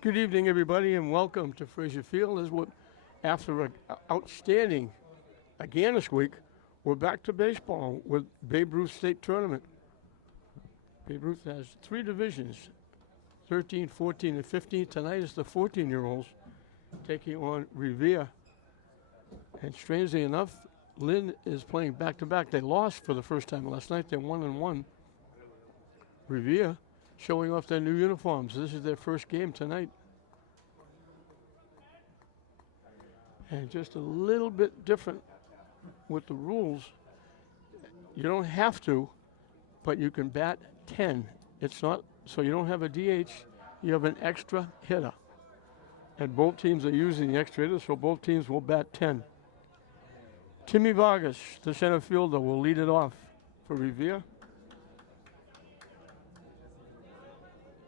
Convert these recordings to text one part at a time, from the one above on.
Good evening, everybody, and welcome to Fraser Field. After an outstanding again this week, we're back to baseball with Babe Ruth State Tournament. Babe Ruth has three divisions, 13, 14, and 15. Tonight is the 14-year-olds taking on Revere. And strangely enough, Lynn is playing back-to-back. They lost for the first time last night. They're 1-1. Revere showing off their new uniforms. This is their first game tonight. And just a little bit different with the rules. You don't have to, but you can bat 10. It's not, so you don't have a DH, you have an extra hitter. And both teams are using the extra hitter, so both teams will bat 10. Timmy Vargas, the center fielder, will lead it off for Revere.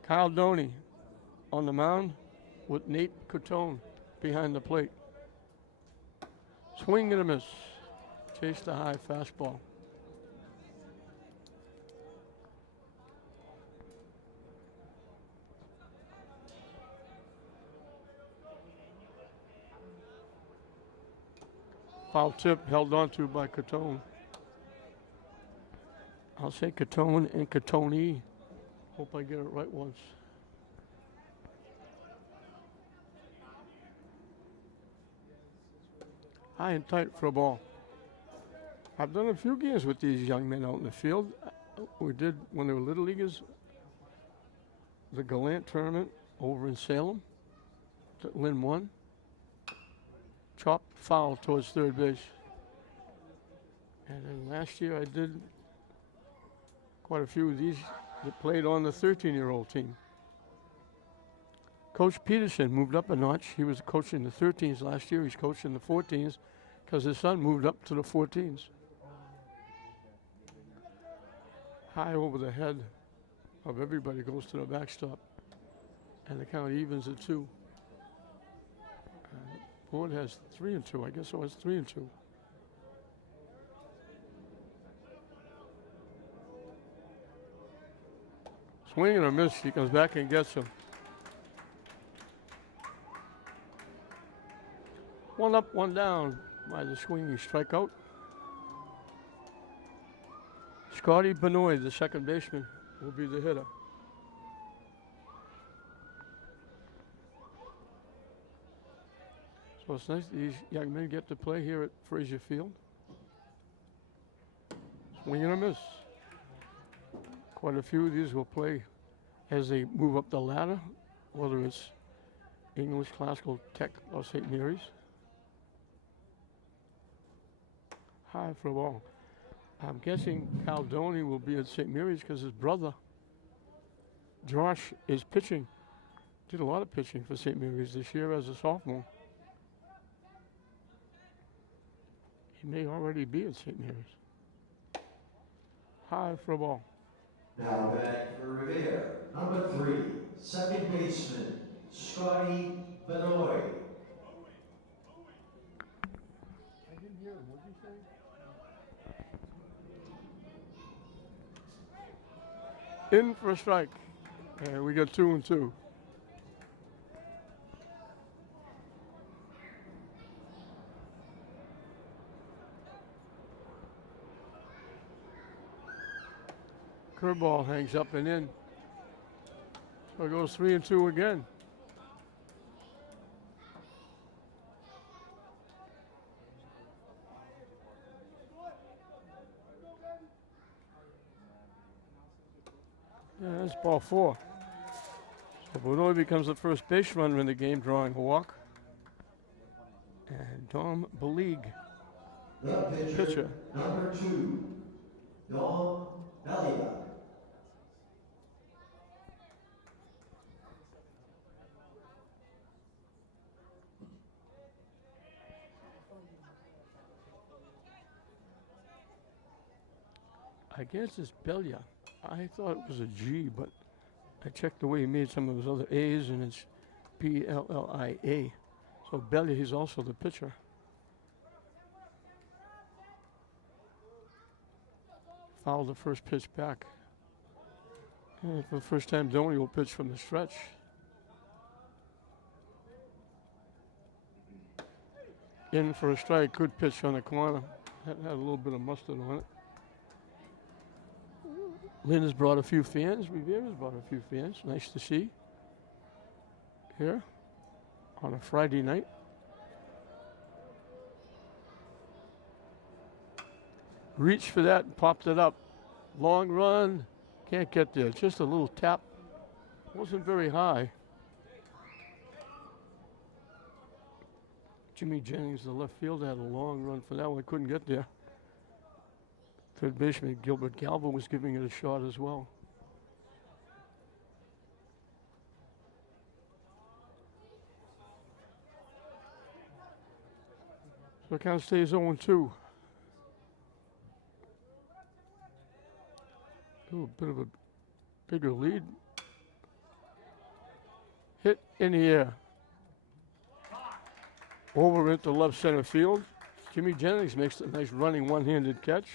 Kyle Doney on the mound with Nate Cotone behind the plate. Swing and a miss. Chase the high fastball. Foul tip held on to by Cotone. I'll say Cotone and Cotone. Hope I get it right once. High and tight for a ball. I've done a few games with these young men out in the field. We did when they were little leaguers, the Gallant tournament over in Salem that Lynn won. Chopped foul towards third base. And then last year I did quite a few of these that played on the 13-year-old team. Coach Peterson moved up a notch. He was coaching the 13s last year. He's coaching the 14s because his son moved up to the 14s. High over the head of everybody goes to the backstop. And the count evens at 2. Board has 3-2. I guess it was 3-2. Swing and a miss. He comes back and gets him. One up, one down by the swinging strikeout. Scotty Benoit, the second baseman, will be the hitter. So it's nice these young men get to play here at Fraser Field. Swing and a miss. Quite a few of these will play as they move up the ladder, whether it's English, Classical, Tech, or St. Mary's. High for a ball. I'm guessing Caldoni will be at St. Mary's because his brother, Josh, is pitching. Did a lot of pitching for St. Mary's this year as a sophomore. He may already be at St. Mary's. High for a ball. Now back for Revere, number 3, second baseman, Scotty Benoit. I didn't hear him. What did you say? In for a strike. And we got 2-2. Curveball hangs up and in. So it goes 3-2 again. Yeah, that's ball 4. So Benoit becomes the first base runner in the game, drawing a walk. And Dom Belig, The pitcher, number 2, Dom Belia. I guess it's Belia. I thought it was a G, but I checked the way he made some of his other A's, and it's Blia. So Belia, he's also the pitcher. Fouled the first pitch back. And for the first time, Doney will pitch from the stretch. In for a strike. Good pitch on the corner. Had a little bit of mustard on it. Lynn has brought a few fans. Revere has brought a few fans. Nice to see here on a Friday night. Reached for that and popped it up. Long run. Can't get there. Just a little tap. Wasn't very high. Jimmy Jennings, the left fielder, had a long run for that one. Couldn't get there. Third baseman Gilbert Galvin was giving it a shot as well. So it kind of stays 0-2. A bit of a bigger lead. Hit in the air. Over into left center field. Jimmy Jennings makes a nice running one-handed catch.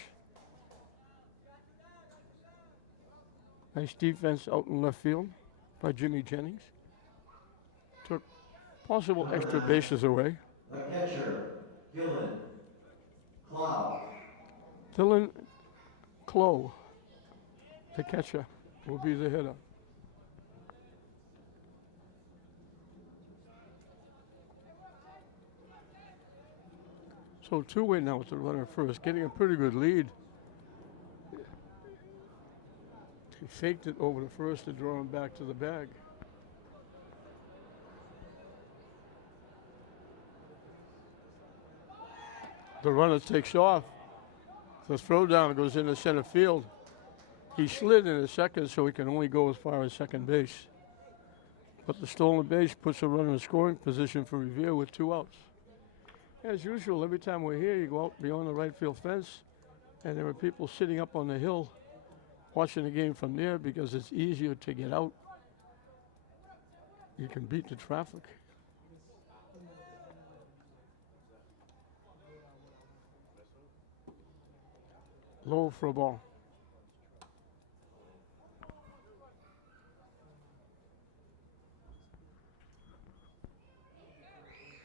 Nice defense out in left field by Jimmy Jennings. Took possible extra bases away. The catcher, Dylan Clow. Dylan Clow, the catcher, will be the hitter. So 2-away now with the runner first, getting a pretty good lead. He faked it over to first to draw him back to the bag. The runner takes off. The throw down goes into center field. He slid into second, so he can only go as far as second base. But the stolen base puts a runner in scoring position for Revere with 2 outs. As usual, every time we're here, you go out beyond the right field fence, and there are people sitting up on the hill watching the game from there because it's easier to get out. You can beat the traffic. Low for a ball.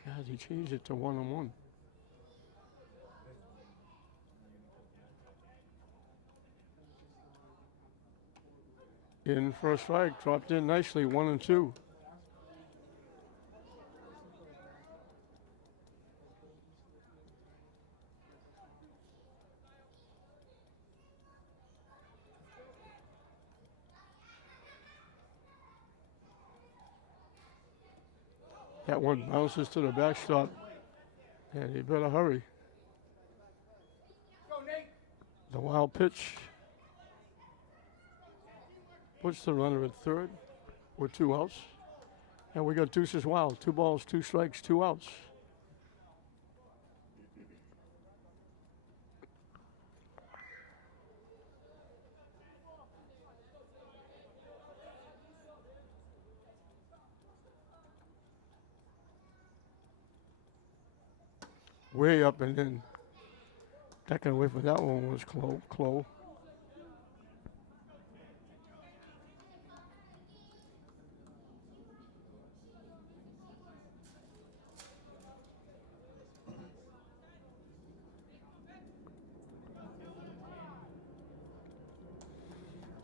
God, he changed it to 1-on-1. In for a strike, dropped in nicely, 1-2. That one bounces to the backstop, and he better hurry. The wild pitch puts the runner at third with 2 outs. And we got deuces wild. 2 balls, 2 strikes, 2 outs. Way up and in. Taking away from that one was Clow.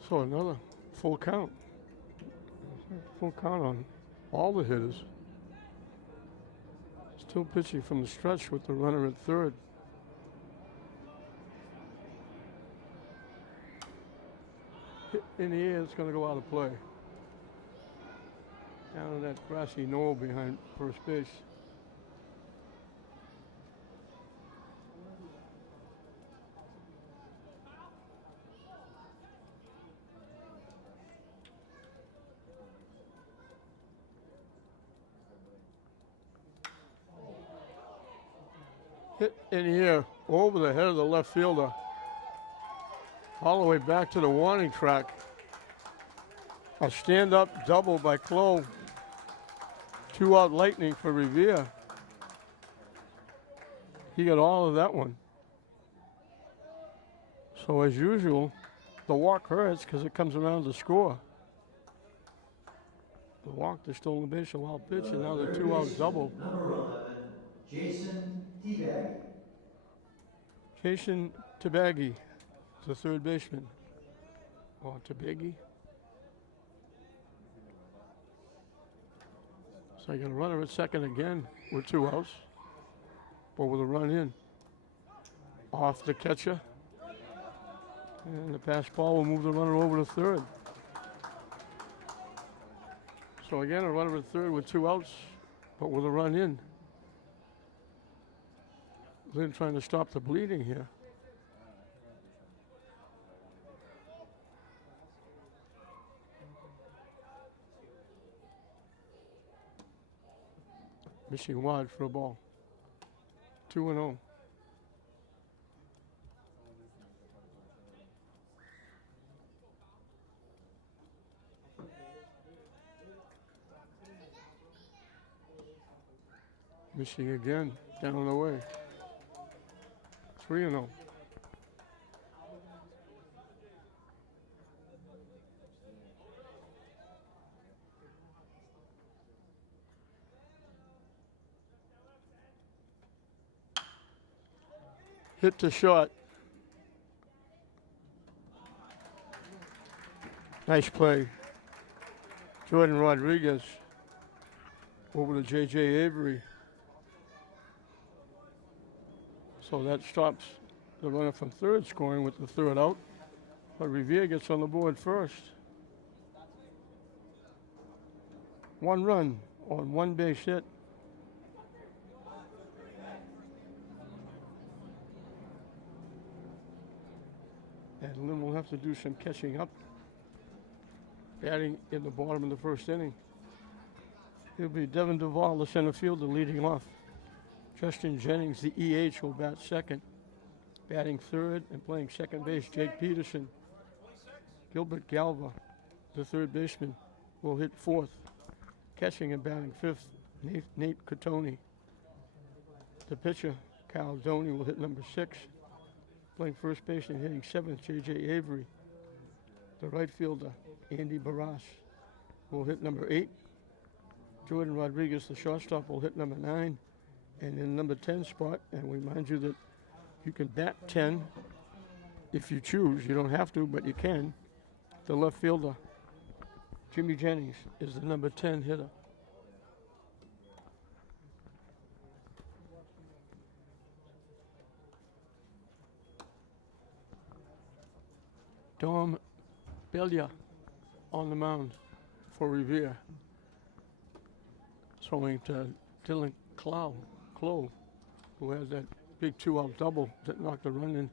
So another full count. Full count on all the hitters. Still pitching from the stretch with the runner at third. Hit in the air, it's going to go out of play. Down on that grassy knoll behind first base. Hit in the air over the head of the left fielder. All the way back to the warning track. A stand-up double by Clow. 2-out lightning for Revere. He got all of that one. So as usual, the walk hurts because it comes around to score. The walk, the stolen base, a wild pitch, and now the 2-out double. Number 11, Jason Teabag. Jason Tabagi, the third baseman. Or Tabagi. So I got a runner at second again with 2 outs. But with a run in. Off the catcher. And the pass ball will move the runner over to third. So again, a runner at third with 2 outs, but with a run in. Lynn trying to stop the bleeding here. Missing wide for a ball. 2-0. Missing again, down the way. 3-0. Hit to short. Nice play. Jordan Rodriguez over to J.J. Avery. So that stops the runner from third scoring with the third out. But Revere gets on the board first. 1 run on 1 base hit. And Lynn will have to do some catching up. Batting in the bottom of the first inning. It'll be Devin Duvall, the center fielder, leading off. Justin Jennings, the EH, will bat second. Batting third and playing second base, Jake Peterson. Gilbert Galva, the third baseman, will hit fourth. Catching and batting fifth, Nate Cotoni. The pitcher, Kyle Doney, will hit number 6. Playing first base and hitting seventh, J.J. Avery. The right fielder, Andy Barras, will hit number 8. Jordan Rodriguez, the shortstop, will hit number 9. And in number 10 spot, and we remind you that you can bat 10 if you choose. You don't have to, but you can. The left fielder, Jimmy Jennings, is the number 10 hitter. Dom Belia on the mound for Revere. Throwing to Dylan Clough, who had that big 2-out double that knocked the run in.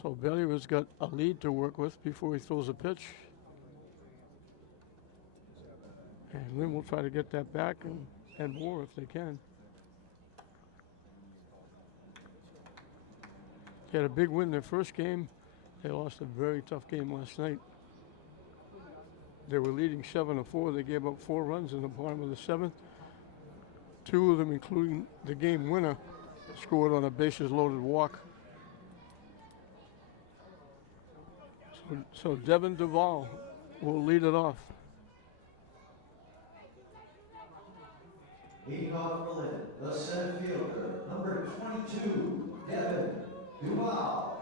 So Belia has got a lead to work with before he throws a pitch. And Lynn will try to get that back and more if they can. They had a big win their first game. They lost a very tough game last night. They were leading 7-4. They gave up 4 runs in the bottom of the 7th. 2 of them, including the game winner, scored on a bases-loaded walk. So Devin Duvall will lead it off. Leading off for Lynn, the center fielder, number 22, Devin Duvall.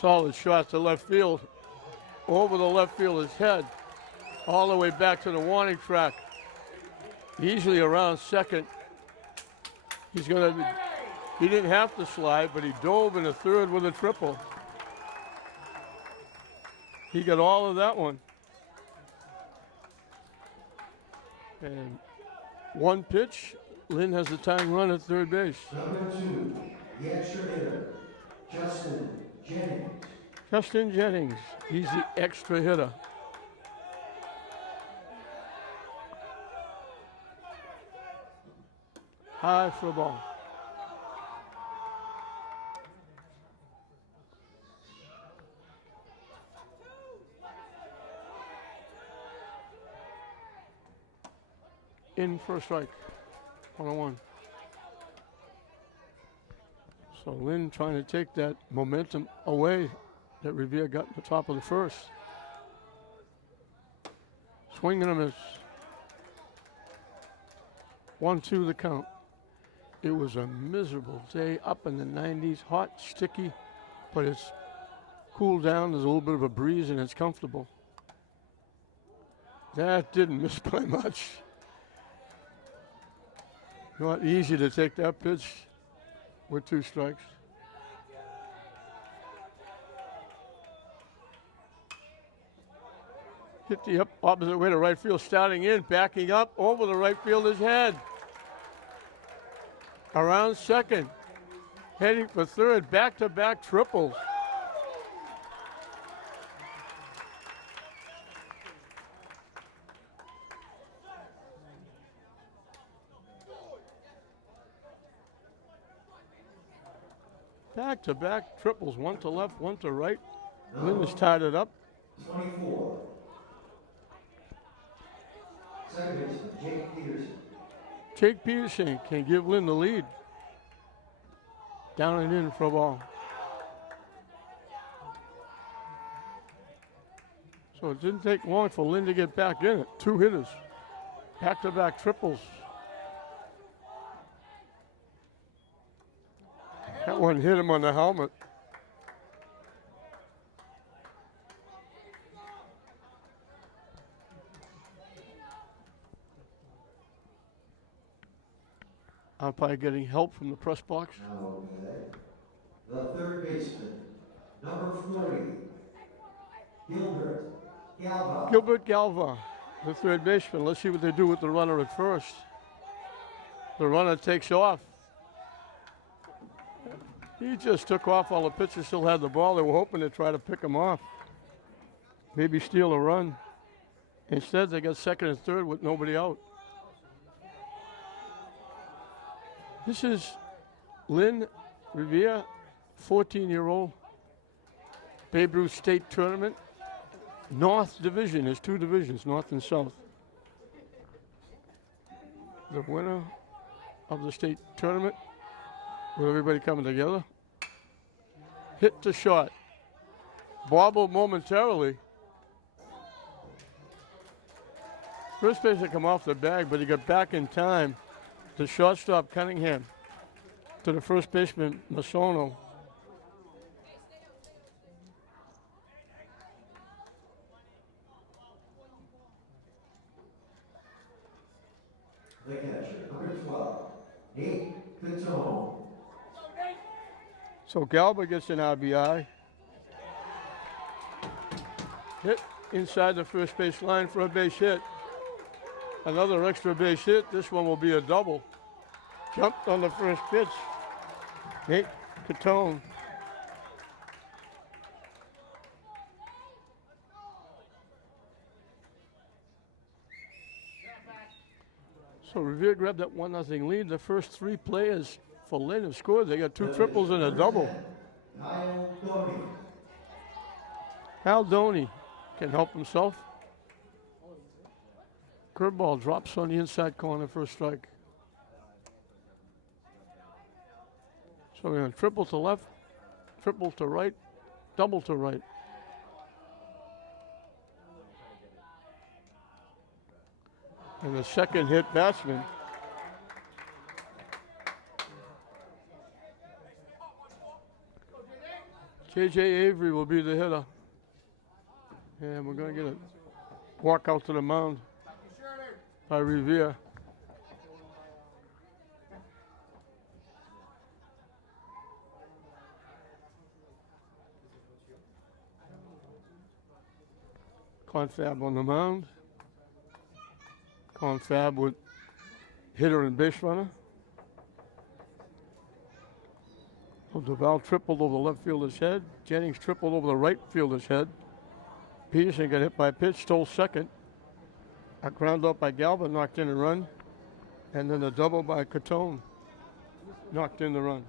Solid shot to left field, over the left fielder's head, all the way back to the warning track. Easily around second. He didn't have to slide, but he dove in the third with a triple. He got all of that one. And 1 pitch, Lynn has the tying run at third base. Number 2, the extra hitter, Jennings. Justin Jennings, he's the extra hitter. High for a ball. In for a strike, 1-1. So Lynn trying to take that momentum away that Revere got at the top of the first. Swing and a miss. 1-2 the count. It was a miserable day up in the 90s, hot, sticky, but it's cooled down. There's a little bit of a breeze and it's comfortable. That didn't miss by much. Not easy to take that pitch with 2 strikes. Hit the opposite way to right field, starting in, backing up over the right fielder's head. Around second, heading for third, back-to-back triples. Back-to-back triples, one to left, one to right. Lynn has tied it up. 24. Second baseman, Jake Peterson. Jake Peterson can give Lynn the lead. Down and in for a ball. So it didn't take long for Lynn to get back in it. 2 hitters. Back-to-back triples. That one hit him on the helmet. Umpire getting help from the press box. Okay. The third baseman, number 40, Gilbert Galva. Gilbert Galva, the third baseman. Let's see what they do with the runner at first. The runner takes off. He just took off while the pitcher still had the ball. They were hoping to try to pick him off. Maybe steal a run. Instead, they got second and third with nobody out. This is Lynn Revere, 14-year-old. Babe Ruth State Tournament. North Division. There's 2 divisions, North and South. The winner of the state tournament, with everybody coming together. Hit to short. Bobbled momentarily. First baseman come off the bag, but he got back in time. The shortstop, Cunningham, to the first baseman, Masono. The catcher, number 12, Nate Cunningham. So Galba gets an RBI. Hit inside the first base line for a base hit. Another extra base hit. This one will be a double. Jumped on the first pitch. Nate Catone. So Revere grabbed that 1-0 lead. The first 3 players for Lynn have scored. They got 2 triples and a double. Hal Doney can help himself. Curveball drops on the inside corner for a strike. So we're going to triple to left, triple to right, double to right. And the second hit batsman. J.J. Avery will be the hitter. And we're going to get a walk out to the mound by Revere. Confab on the mound. Confab with hitter and base runner. Duvall tripled over the left fielder's head. Jennings tripled over the right fielder's head. Peterson got hit by a pitch, stole second. A ground up by Galva, knocked in a run. And then a double by Catone, knocked in the run.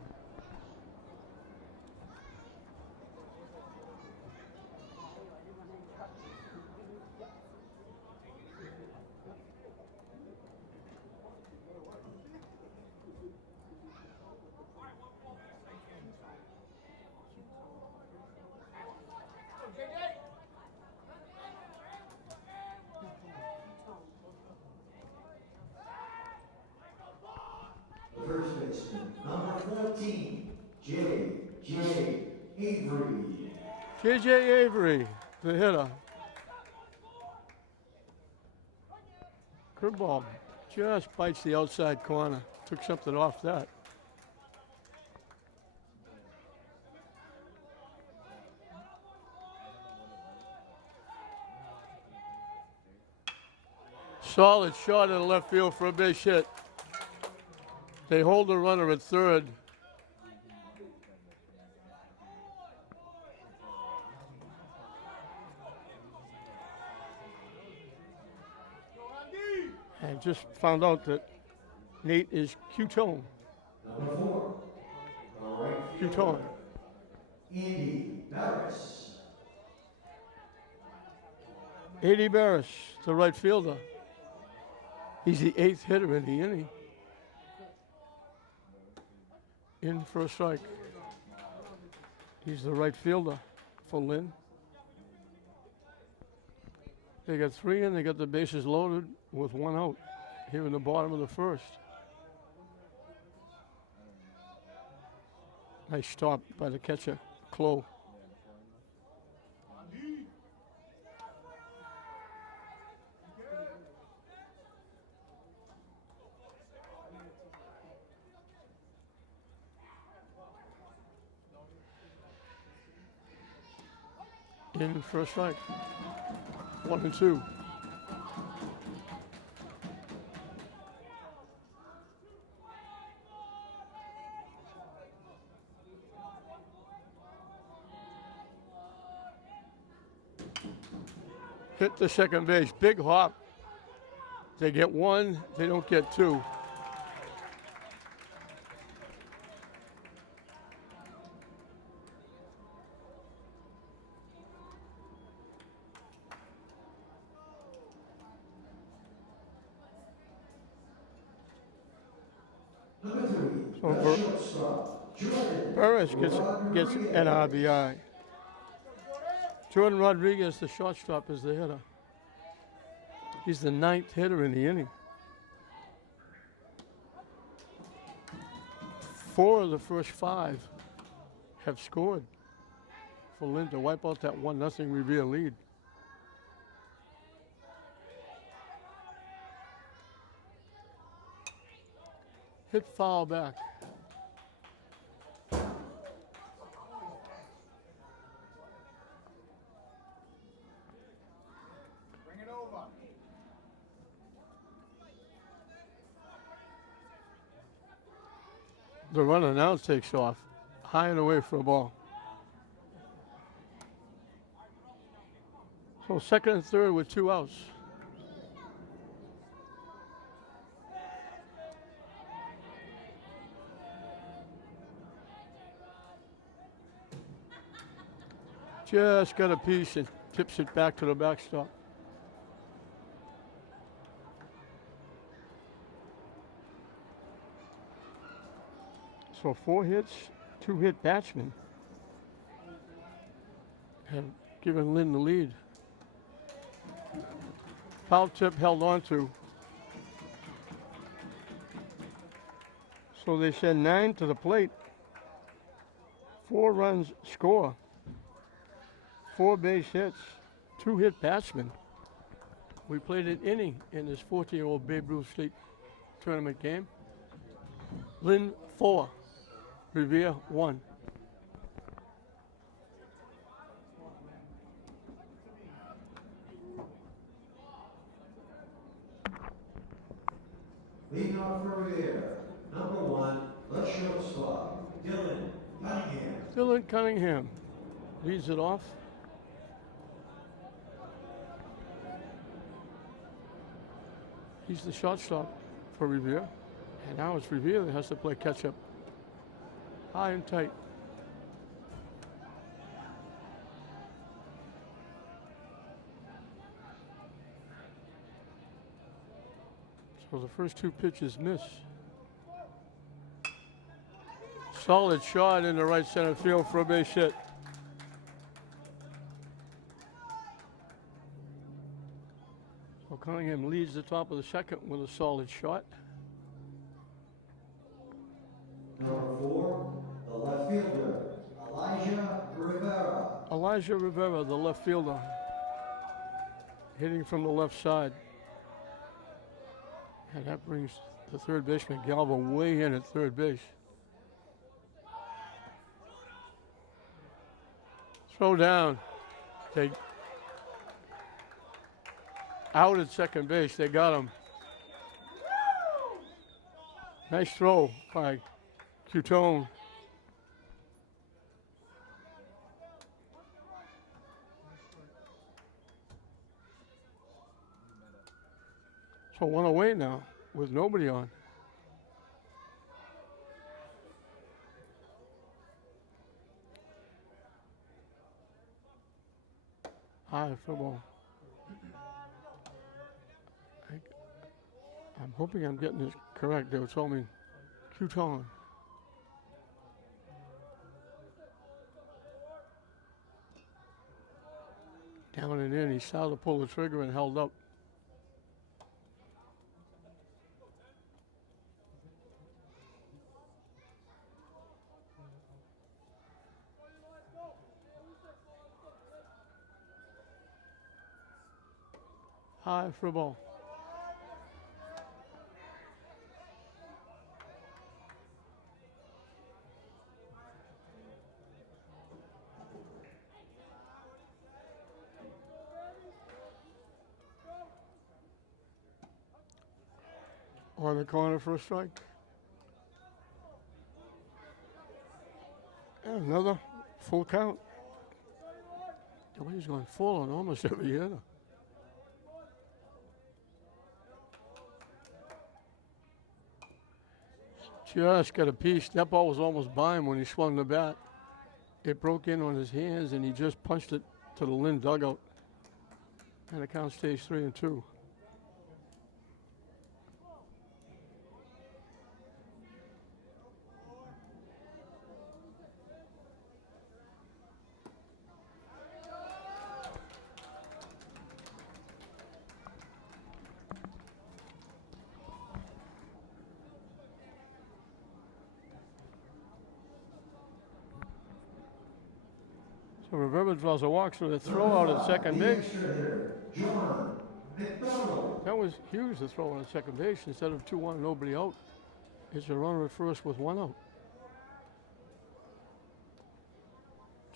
17, J.J. Avery. J.J. Avery, the hitter. Curveball just bites the outside corner. Took something off that. Solid shot in the left field for a base hit. They hold the runner at third. And just found out that Nate is Q-Tone. Number 4, the right Q-Tone. fielder, Andy Barris. A.D. Barris, the right fielder. He's the 8th hitter in the inning. In for a strike. He's the right fielder for Lynn. They got 3 in, they got the bases loaded with 1 out here in the bottom of the first. Nice stop by the catcher, Clo. In for a strike. 1-2. Hit the second base. Big hop. They get 1, they don't get 2. Number 3, So the shortstop, Jordan Burris gets Rodriguez. an RBI. Jordan Rodriguez, the shortstop, is the hitter. He's the 9th hitter in the inning. 4 of the first 5 have scored for Lynn to wipe out that 1-0 Revere lead. Hit foul back. The runner now takes off, high and away for a ball. So second and third with 2 outs. Just got a piece and tips it back to the backstop. So 4 hits, 2 hit batsmen have given Lynn the lead. Foul tip held on to. So they send 9 to the plate. 4 runs score. 4 base hits, 2 hit batsmen. We played an inning in this 14-year-old Babe Ruth State tournament game. Lynn 4, Revere 1. Leading off for Revere, number 1, the shortstop, Devin Cunningham. Dylan Cunningham leads it off. He's the shortstop for Revere. And now it's Revere that has to play catch up. High and tight. So the first 2 pitches miss. Solid shot in the right center field for a base hit. So Cunningham leads the top of the second with a solid shot. Number 4, the left fielder, Rivera. Elijah Rivera, the left fielder, hitting from the left side. And that brings the third baseman, Galva, way in at third base. Throw down. They out at second base. They got him. Nice throw by Cutone. So one away now with nobody on. High football. I'm hoping I'm getting this correct. They were told me Cutone. Down and in. He started to pull the trigger and held up. High for a ball. On the corner for a strike. And another full count. The way he's going full on almost every hitter. Just got a piece. That ball was almost by him when he swung the bat. It broke in on his hands and he just punched it to the Lynn dugout. And the count stays 3-2. So Rivera draws a walk, so the throw out at second base. That was huge, the throw out at second base. Instead of 2-1, nobody out. It's a runner at first with one out.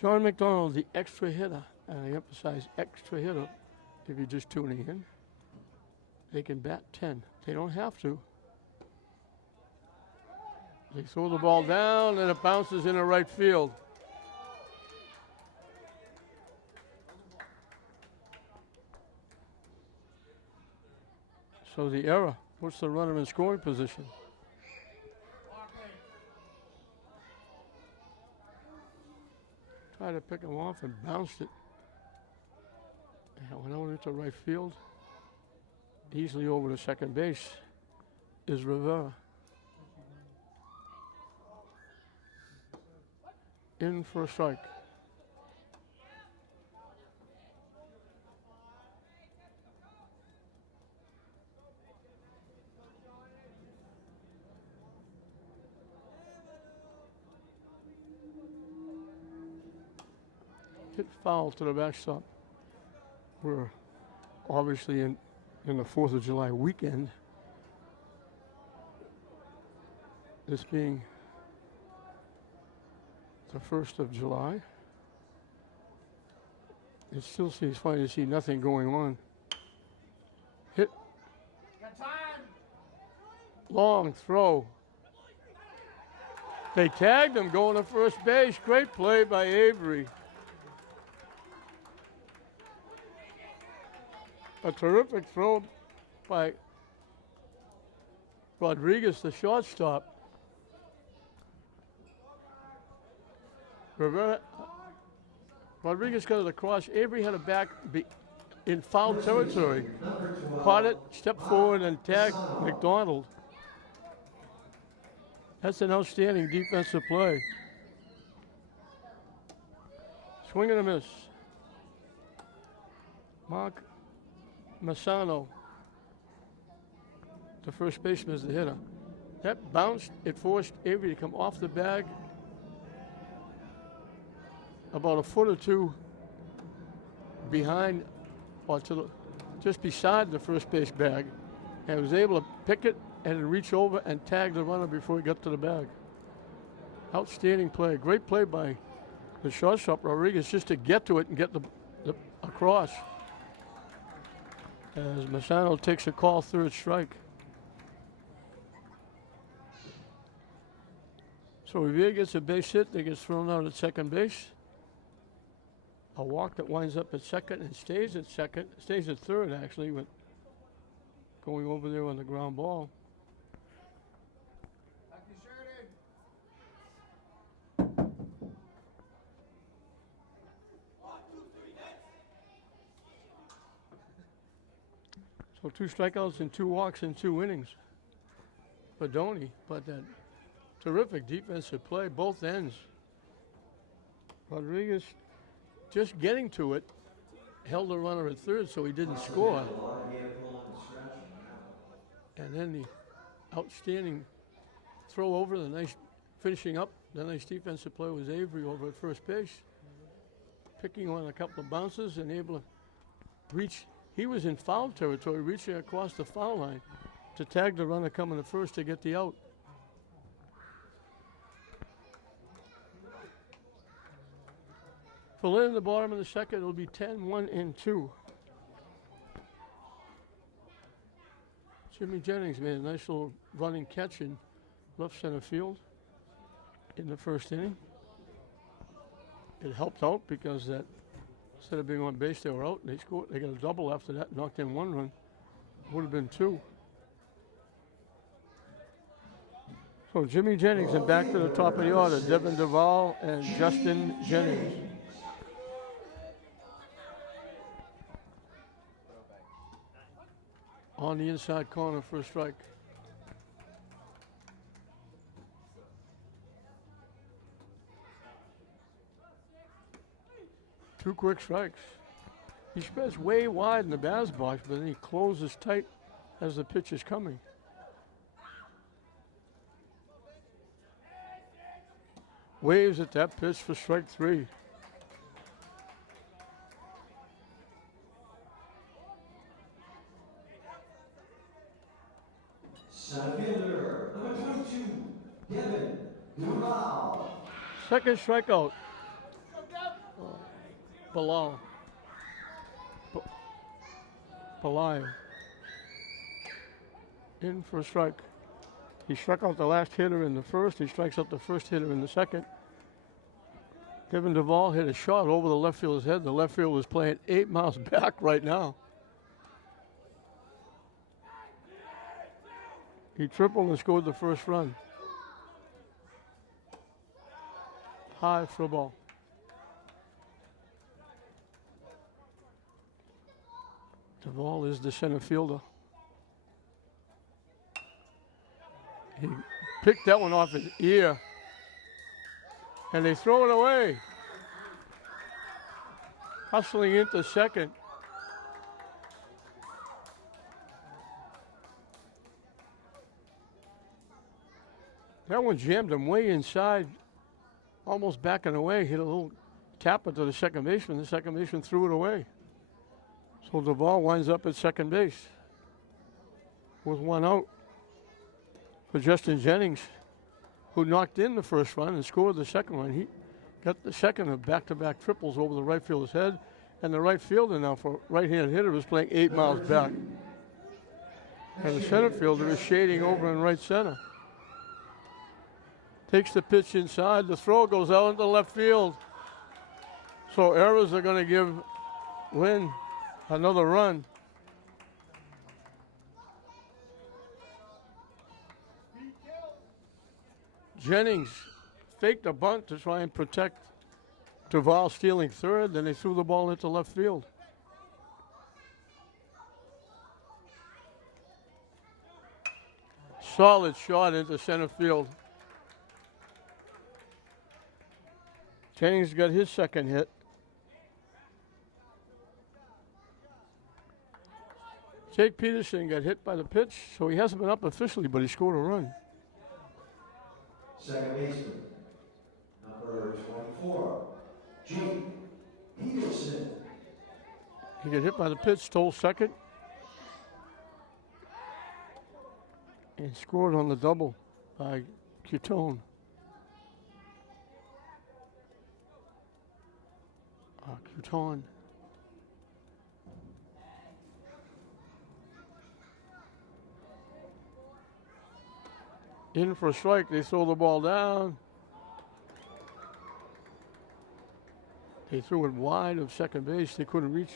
John McDonald, the extra hitter, and I emphasize extra hitter if you're just tuning in. They can bat 10. They don't have to. They throw the ball down and it bounces into right field. So the error puts the runner in scoring position. Tried to pick him off and bounced it. And went out into right field. Easily over to second base is Rivera. In for a strike. Hit foul to the backstop. We're obviously in the 4th of July weekend. This being the 1st of July. It still seems funny to see nothing going on. Hit. Long throw. They tagged him going to first base. Great play by Avery. A terrific throw by Rodriguez, the shortstop. Rivera, Rodriguez got it across. Avery had a back in foul territory. Caught it, stepped forward, and tagged McDonald. That's an outstanding defensive play. Swing and a miss. Mark Massano, the first baseman, is the hitter. That bounced. It forced Avery to come off the bag about a foot or two behind, or to the, just beside the first base bag, and was able to pick it and reach over and tag the runner before he got to the bag. Outstanding play. Great play by the shortstop, Rodriguez, just to get to it and get the across. As Massano takes a call, third strike. So Revere gets a base hit that gets thrown out at second base. A walk that winds up at second and stays at second, stays at third actually, with going over there on the ground ball. So 2 strikeouts and 2 walks in 2 innings for Doney, but that terrific defensive play, both ends. Rodriguez just getting to it, held the runner at third so he didn't score. And then the outstanding throw over, the nice finishing up, the nice defensive play was Avery over at first base, picking on a couple of bounces and able to reach. He was in foul territory, reaching across the foul line to tag the runner coming to first to get the out. For Lynn in the bottom of the second, it'll be 10-1-2. Jimmy Jennings made a nice little running catch in left center field in the first inning. It helped out because that instead of being on base, they were out. They scored. They got a double after that, knocked in 1 run. Would have been 2. So Jimmy Jennings and back to the top of the order, Devin Duvall and Justin Jennings. On the inside corner for a strike. Two quick strikes. He spreads way wide in the batter's box, but then he closes tight as the pitch is coming. Waves at that pitch for strike 3. Center fielder, number 22, Devin Duvall. Second strikeout. Bilal. Bilal. In for a strike. He struck out the last hitter in the first. He strikes out the first hitter in the second. Devin Duvall hit a shot over the left fielder's head. The left fielder was playing 8 miles back right now. He tripled and scored the first run. High for a ball. Duvall is the center fielder. He picked that one off his ear. And they throw it away. Hustling into second. That one jammed him way inside, almost backing away. Hit a little tap into the second baseman. The second baseman threw it away. So Duvall winds up at second base with 1 out for Justin Jennings, who knocked in the first run and scored the second run. He got the second of back-to-back triples over the right fielder's head, and the right fielder now for right-handed hitter is playing 8 miles back. And the center fielder is shading over in right center. Takes the pitch inside. The throw goes out into left field. So errors are going to give Lynn another run. Jennings faked a bunt to try and protect Duvall stealing third. Then they threw the ball into left field. Solid shot into center field. Jennings got his second hit. Jake Peterson got hit by the pitch, so he hasn't been up officially, but he scored a run. second baseman. Number 24, Jake Peterson. He got hit by the pitch, stole second, and scored on the double by Cutone. Cutone. In for a strike, they throw the ball down. They threw it wide of second base. They couldn't reach.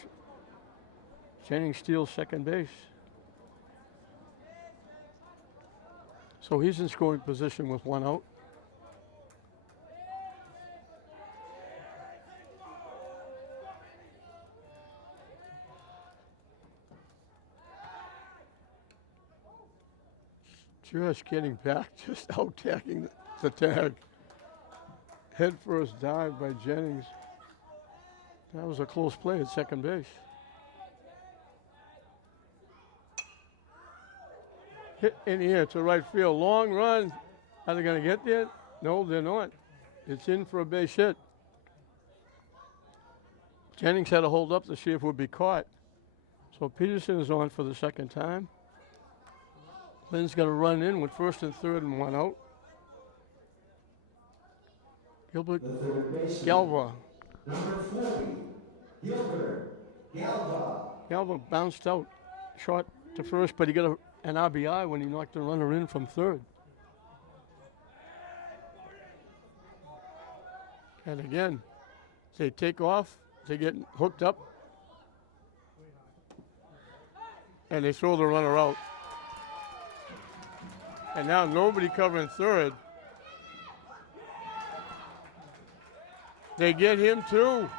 Jennings steals second base. So he's in scoring position with one out. Just getting back, just out tagging the tag. Head first dive by Jennings. That was a close play at second base. Hit in the air to right field. Long run. Are they going to get there? No, they're not. It's in for a base hit. Jennings had to hold up to see if it would be caught. So Peterson is on for the second time. Lynn's got to run in with first and third and one out. Gilbert Galva. Number 40, Gilbert Galva. Galva bounced out, shot to first, but he got an RBI when he knocked the runner in from third. And again, they take off, they get hooked up, and they throw the runner out. And now nobody covering third. They get him too.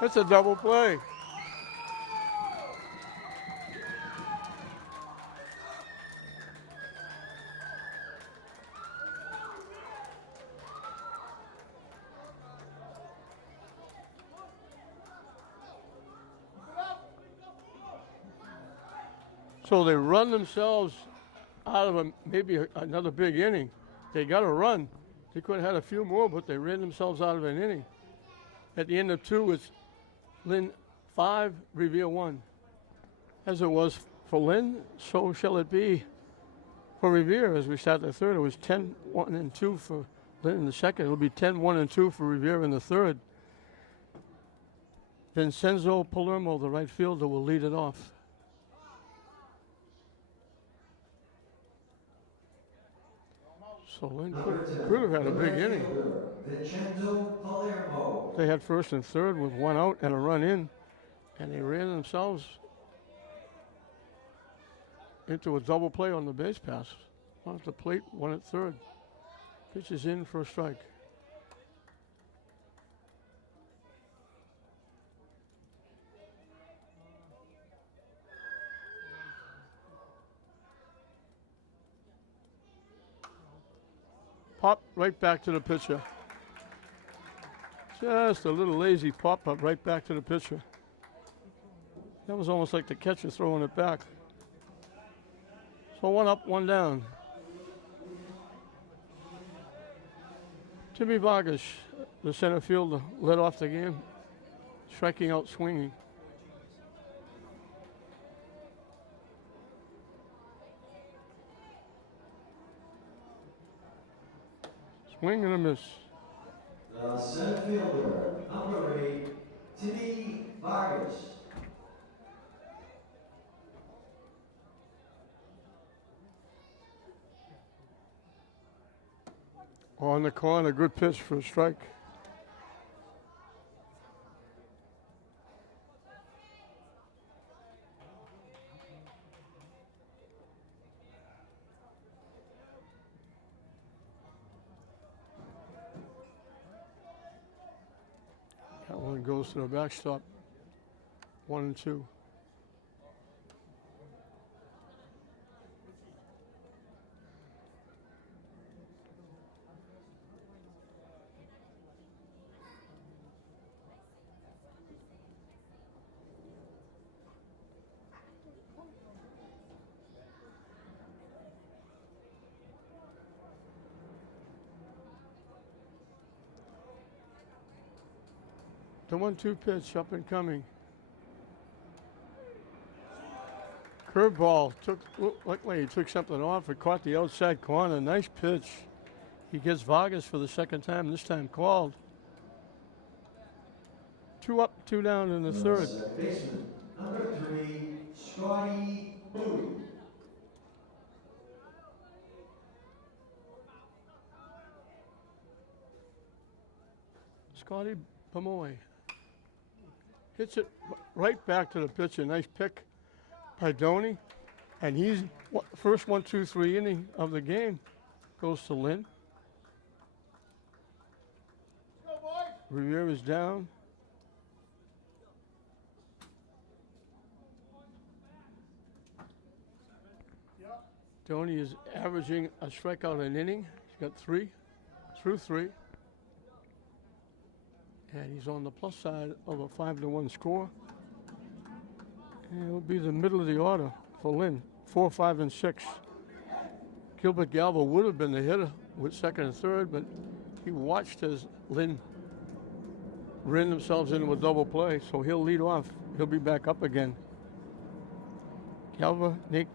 That's a double play. So they run themselves out of maybe another big inning. They got to run. They could have had a few more, but they ran themselves out of an inning. At the end of two, it's Lynn 5, Revere 1. As it was for Lynn, so shall it be for Revere. As we start the third, it was 10-1 and 2 for Lynn in the second. It'll be 10-1 and 2 for Revere in the third. Vincenzo Palermo, the right fielder, will lead it off. So Lynn could have had a big inning. Vincenzo Palermo. They had first and third with one out and a run in, and they ran themselves into a double play on the base pass. One at the plate, one at third. Pitch is in for a strike. Pop right back to the pitcher. Just a little lazy pop up right back to the pitcher. That was almost like the catcher throwing it back. So one up, one down. Timmy Vargas, the center fielder, led off the game, striking out swinging. Swing and a miss. The center fielder, number 8, Timmy Vargas. On the corner, good pitch for a strike. That one goes to the backstop. 1 and 2. The 1-2 pitch up and coming. Curveball looked like he took something off. It caught the outside corner. Nice pitch. He gets Vargas for the second time. This time called. 2 up, 2 down in the third. Second baseman, number 3, Scotty Bowie. Scotty Pamoy hits it right back to the pitcher. Nice pick by Doney. And he's first 1-2-3 inning of the game goes to Lynn. Revere is down. Doney is averaging a strikeout an inning. He's got 3 through 3. And he's on the plus side of a 5-1 score. And it'll be the middle of the order for Lynn, 4, 5, and 6. Gilbert Galva would have been the hitter with second and third, but he watched as Lynn ran themselves into a double play, so he'll lead off. He'll be back up again. Galva, Nick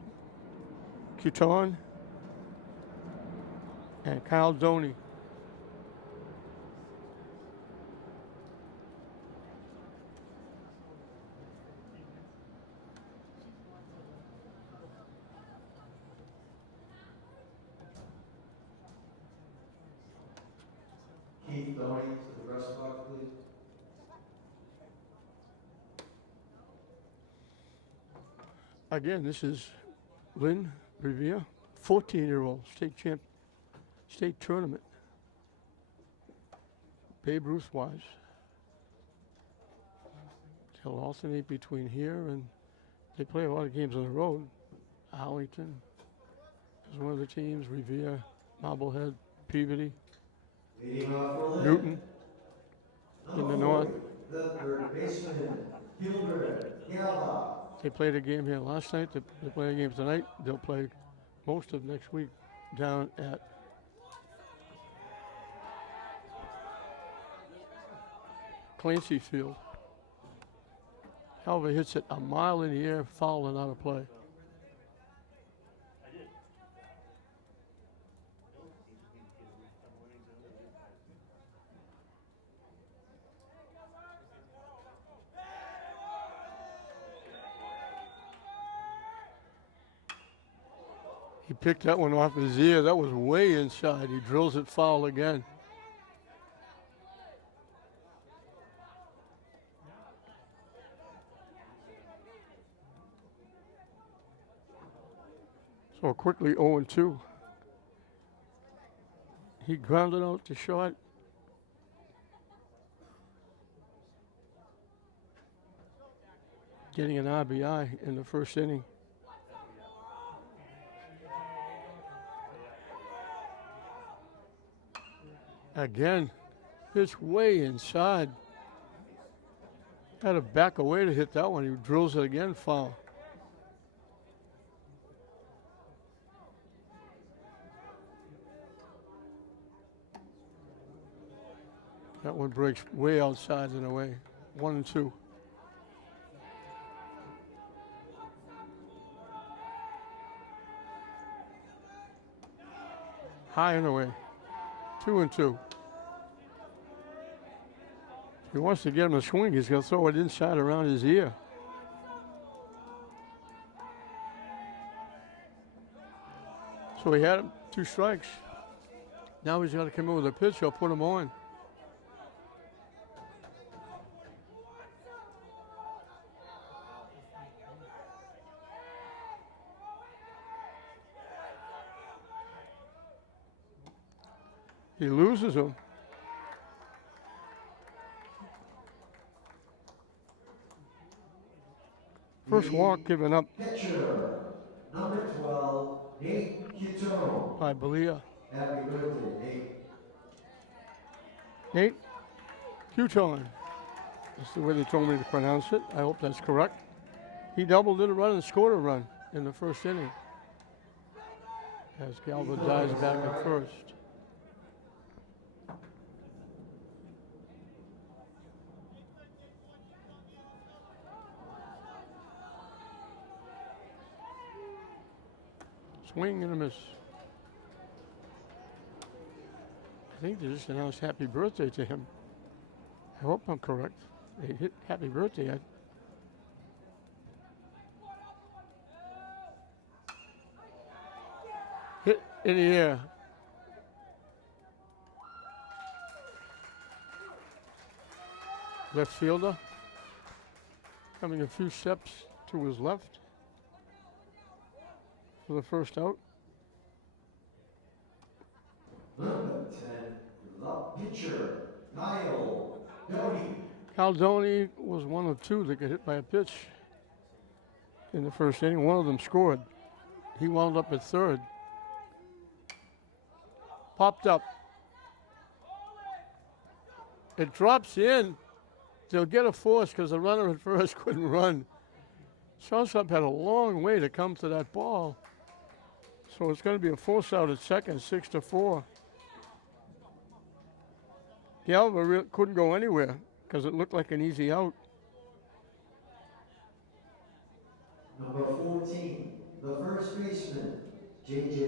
Cuton, and Kyle Doney. Keith Doney to the press box, please. Again, this is Lynn Revere, 14-year-old state tournament. Babe Ruth wise. They'll alternate between here and they play a lot of games on the road. Arlington is one of the teams, Revere, Marblehead, Peabody, Leading off for Lynn, Newton in the north. the third baseman, Gilbert Galva. They played a game here last night. They play a game tonight. They'll play most of next week down at Clancy Field. Galva hits it a mile in the air, foul and out of play. He picked that one off his ear. That was way inside. He drills it foul again. So quickly 0-2. He grounded out to short. Getting an RBI in the first inning. Again, it's way inside. Had to back away to hit that one. He drills it again, foul. That one breaks way outside and away. 1-2. High and away. 2-2. If he wants to get him a swing, he's going to throw it inside around his ear. So he had him 2 strikes. Now he's got to come in with a pitch. He'll put him on. He loses him. First walk given up Pitcher, number 12, Nate Cuton. by Belia. Happy birthday, Nate. Nate Cuton. That's the way they told me to pronounce it. I hope that's correct. He doubled it a run and scored a run in the first inning. As Galva dives back at first. Swing and a miss. I think they just announced happy birthday to him. I hope I'm correct. They hit happy birthday. Hit in the air. Left fielder coming a few steps to his left for the first out. Number 10, the pitcher, Kyle Doney. Caldoni was one of two that got hit by a pitch in the first inning. One of them scored. He wound up at third. Popped up. It drops in. They'll get a force because the runner at first couldn't run. Shortstop had a long way to come to that ball. So it's going to be a force out at second, 6-4. Galva couldn't go anywhere because it looked like an easy out. Number 14, the first baseman, J.J.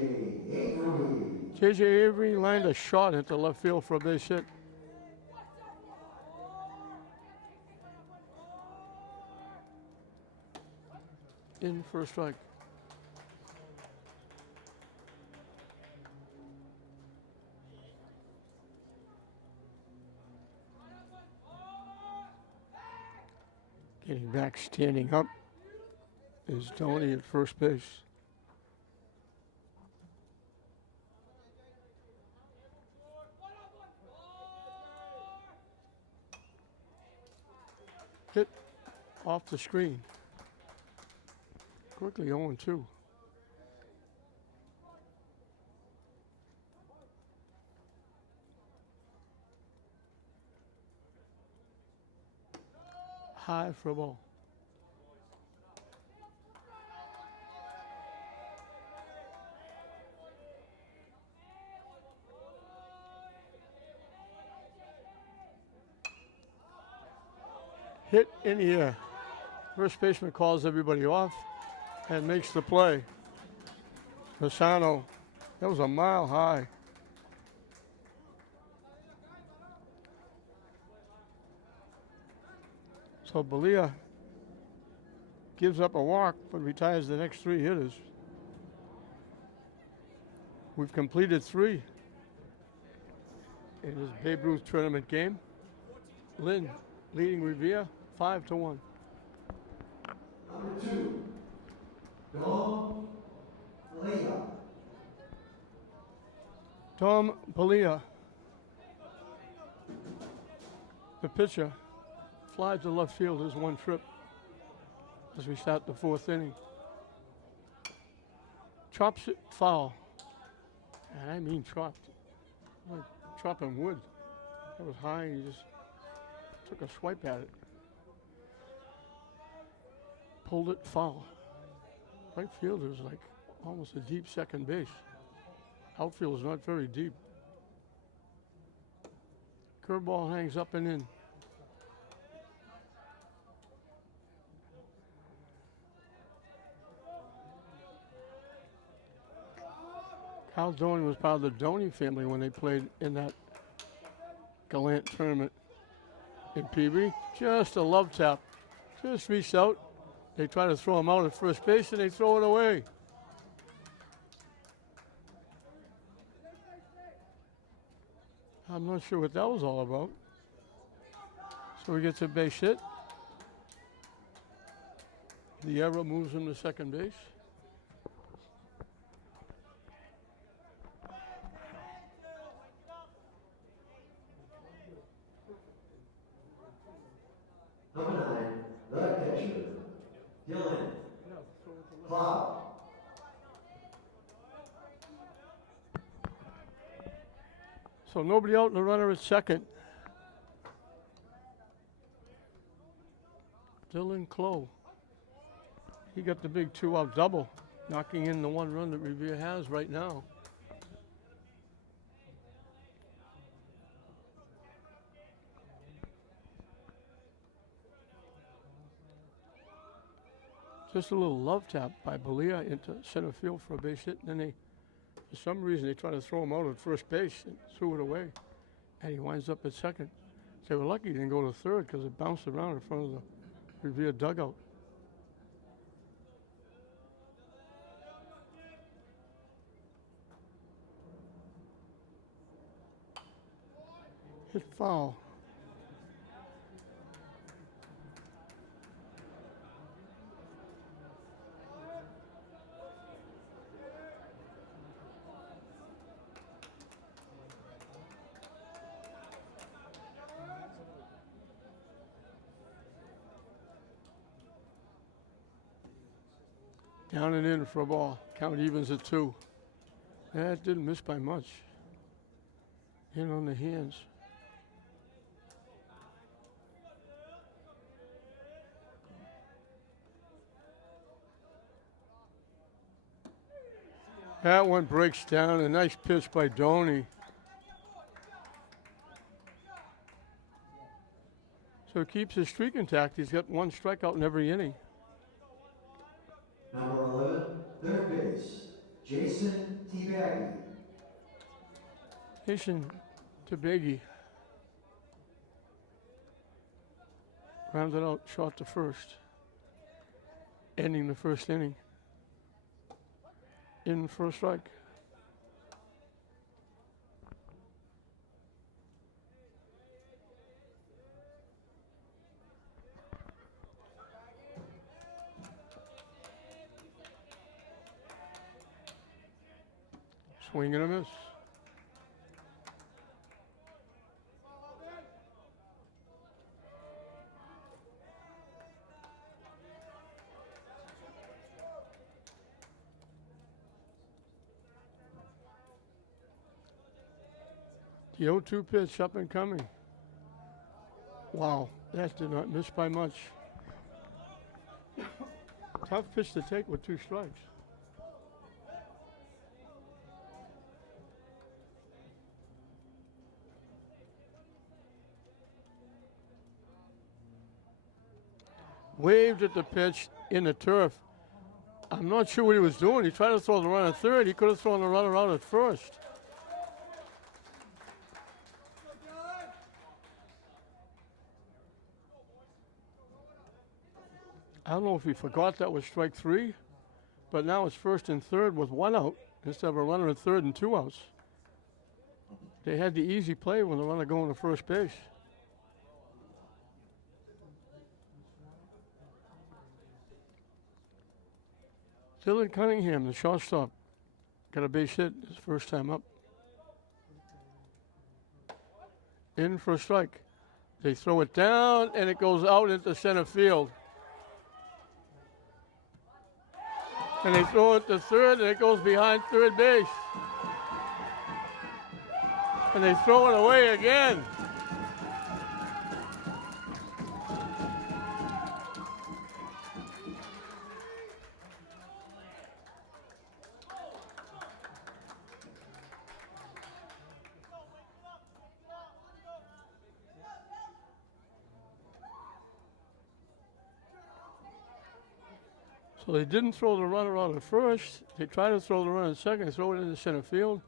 Avery. J.J. Avery lined a shot into left field for a base hit. In for a strike. Getting back, standing up, is Tony at first base. Hit off the screen. Quickly 0-2. High for a ball. Hit in the air. First baseman calls everybody off and makes the play. Fasano, that was a mile high. So Balia gives up a walk but retires the next three hitters. We've completed three in this Babe Ruth tournament game. Lynn leading Revere 5-1. Number 2, Dom Leah. Tom Balia, the pitcher, flies to left field as one trip as we start the fourth inning. Chops it foul. And I mean chopped. Like chopping wood. That was high, he just took a swipe at it. Pulled it foul. Right fielder is like almost a deep second base. Outfield is not very deep. Curveball hangs up and in. Cal Doney was part of the Doney family when they played in that Gallant tournament in PB. Just a love tap. Just reached out. They try to throw him out at first base and they throw it away. I'm not sure what that was all about. So he gets a base hit. The error moves him to second base. Number 9, the catcher, Dylan Cloud. So nobody out and the runner at second. Dylan Clough. He got the big 2-out double, knocking in the one run that Revere has right now. Just a little love tap by Belia into center field for a base hit. And then they, for some reason, they try to throw him out at first base and threw it away. And he winds up at second. They were lucky he didn't go to third because it bounced around in front of the Revere dugout. Hit foul. Down and in for a ball. Count evens at 2. That didn't miss by much. In on the hands. That one breaks down. A nice pitch by Doney. So he keeps his streak intact. He's got 1 strikeout in every inning. Number 11, third base, Jason Tibagi. Jason Tibagi. Grounded out, shot to first. Ending the first inning. In for a strike. Swing and a miss. The 0-2 pitch up and coming. Wow, that did not miss by much. Tough pitch to take with 2 strikes. Waved at the pitch in the turf. I'm not sure what he was doing. He tried to throw the runner at third. He could have thrown the runner out at first. I don't know if he forgot that was strike 3, but now it's first and third with 1 out instead of a runner at third and 2 outs. They had the easy play when the runner going to first base. Dylan Cunningham, the shortstop, got a base hit his first time up. In for a strike. They throw it down, and it goes out into center field. And they throw it to third, and it goes behind third base. And they throw it away again. So they didn't throw the runner out at first. They tried to throw the runner at second, throw it into center field.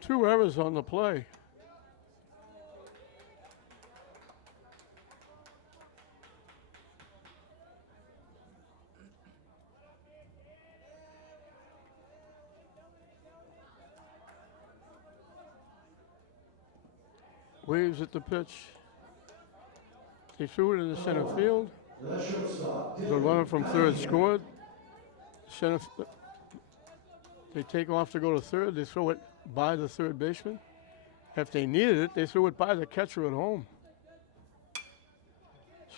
Two errors on the play. Waves at the pitch. They threw it in the center field. The runner from third scored. They take off to go to third. They throw it by the third baseman. If they needed it, they threw it by the catcher at home.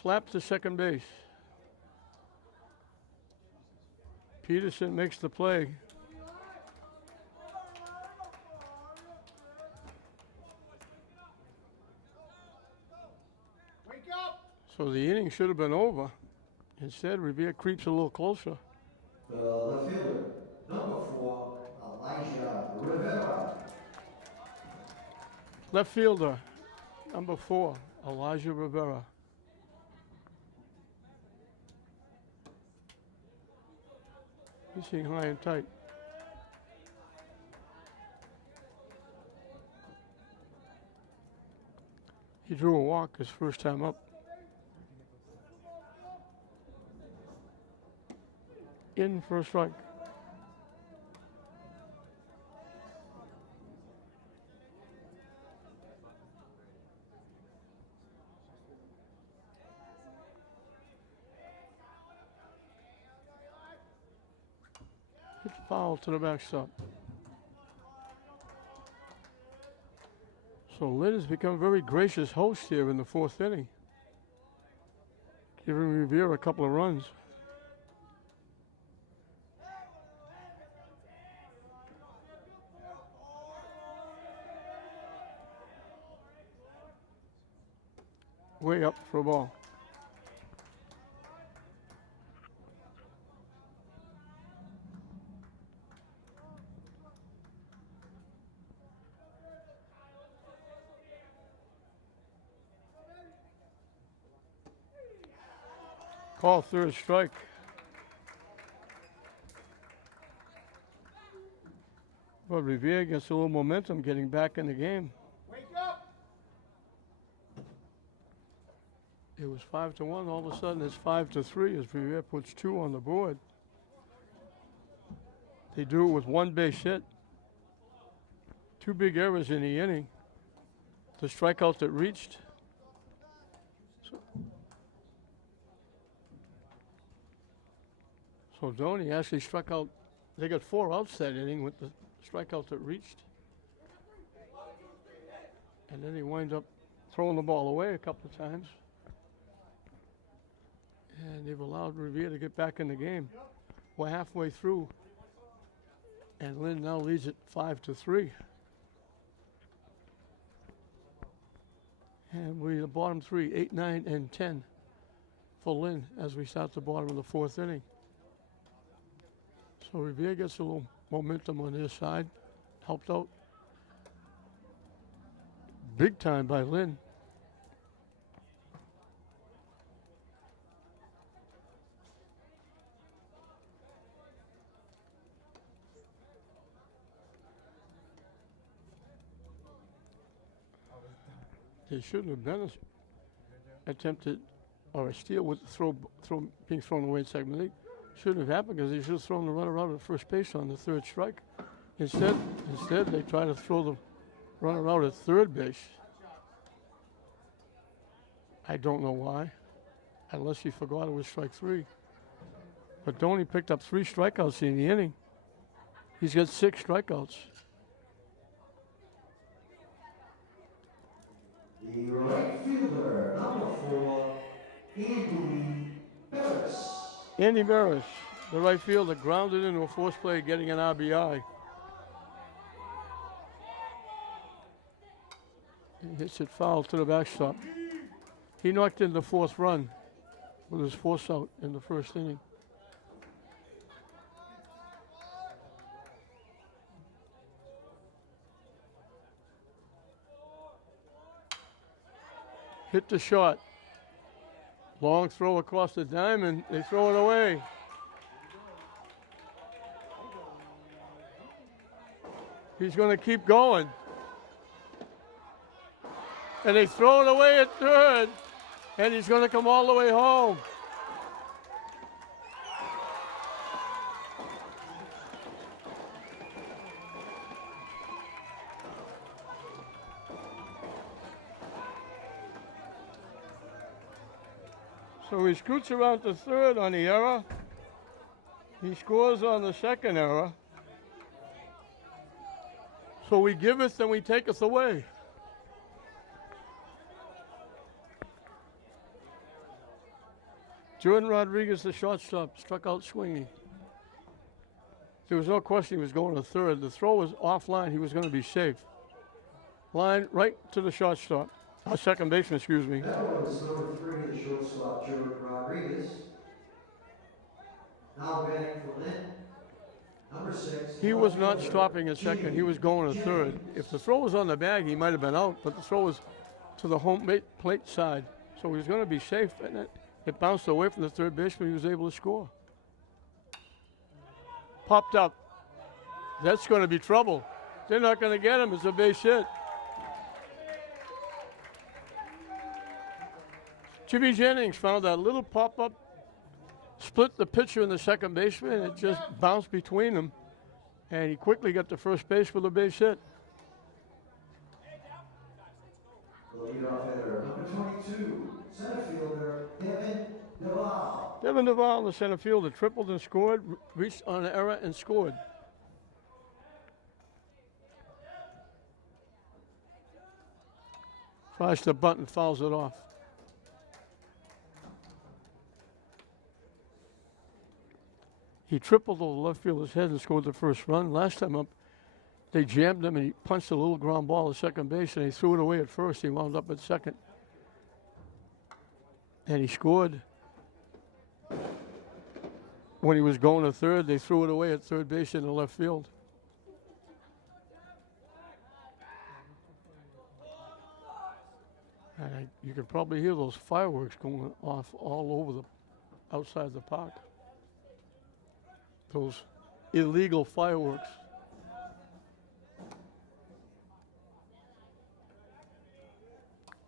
Slap to second base. Peterson makes the play. So the inning should have been over. Instead, Revere creeps a little closer. The left fielder, number 4, Rivera. Left fielder, number 4, Rivera. He's hitting high and tight. He drew a walk his first time up. In for a strike. Hit foul to the backstop. So Lynn has become a very gracious host here in the fourth inning, giving Revere a couple of runs. Way up for a ball. Call third strike. But Revere gets a little momentum getting back in the game. Wake up! It was 5-1. All of a sudden, it's 5-3 as Revere puts 2 on the board. They do it with 1 base hit. 2 big errors in the inning. The strikeout that reached. So Donnie actually struck out. They got 4 outs that inning with the strikeout that reached. And then he wound up throwing the ball away a couple of times. And they've allowed Revere to get back in the game. We're halfway through. And Lynn now leads it 5-3. And we're the bottom 3, 8, 9, and 10 for Lynn as we start the bottom of the 4th inning. So Revere gets a little momentum on their side. Helped out big time by Lynn. They shouldn't have been attempted or a steal with the being thrown away in second league. Shouldn't have happened because they should have thrown the runner out at first base on the 3rd strike. Instead they try to throw the runner out at 3rd base. I don't know why, unless he forgot it was strike 3. But Donnie picked up 3 strikeouts in the inning. He's got 6 strikeouts. The right fielder, number 4, Andy Barris, the right fielder, grounded into a force play, getting an RBI. He hits it foul to the backstop. He knocked in the 4th run with his force out in the 1st inning. Hit the shot. Long throw across the diamond. They throw it away. He's going to keep going. And they throw it away at 3rd. And he's going to come all the way home. So he scoots around to 3rd on the error. He scores on the 2nd error. So we giveth and we taketh away. Jordan Rodriguez, the shortstop, struck out swinging. There was no question he was going to 3rd. The throw was offline. He was going to be safe. Line right to the shortstop. Second baseman, excuse me. That was number 3, the shortstop, Jordan Rodriguez. Now batting for Lynn, number 6. He was not stopping at second. He was going to 3rd. If the throw was on the bag, he might have been out, but the throw was to the plate side. So he was going to be safe, and it bounced away from the third baseman. He was able to score. Popped up. That's going to be trouble. They're not going to get him. It's a base hit. Jimmy Jennings found that little pop-up, split the pitcher and the second baseman, and it just bounced between them. And he quickly got to first base with a base hit. The leadoff hitter, number 22, center fielder, Devin Duvall. Devin Duvall, the center fielder, tripled and scored, reached on an error and scored. Tries to bunt and fouls it off. He tripled over the left fielder's head and scored the first run. Last time up, they jammed him and he punched a little ground ball at second base and he threw it away at first. He wound up at second. And he scored. When he was going to third, they threw it away at third base in the left field. And you can probably hear those fireworks going off all over the outside the park. Those illegal fireworks.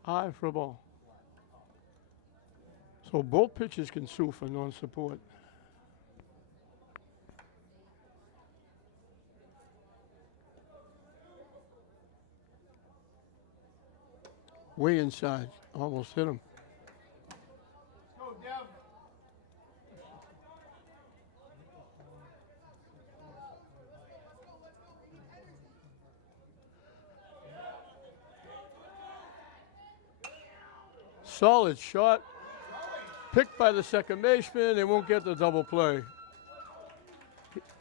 High for a ball. So both pitchers can sue for non-support. Way inside, almost hit him. Go, Dev. Solid shot. Picked by the second baseman. They won't get the double play.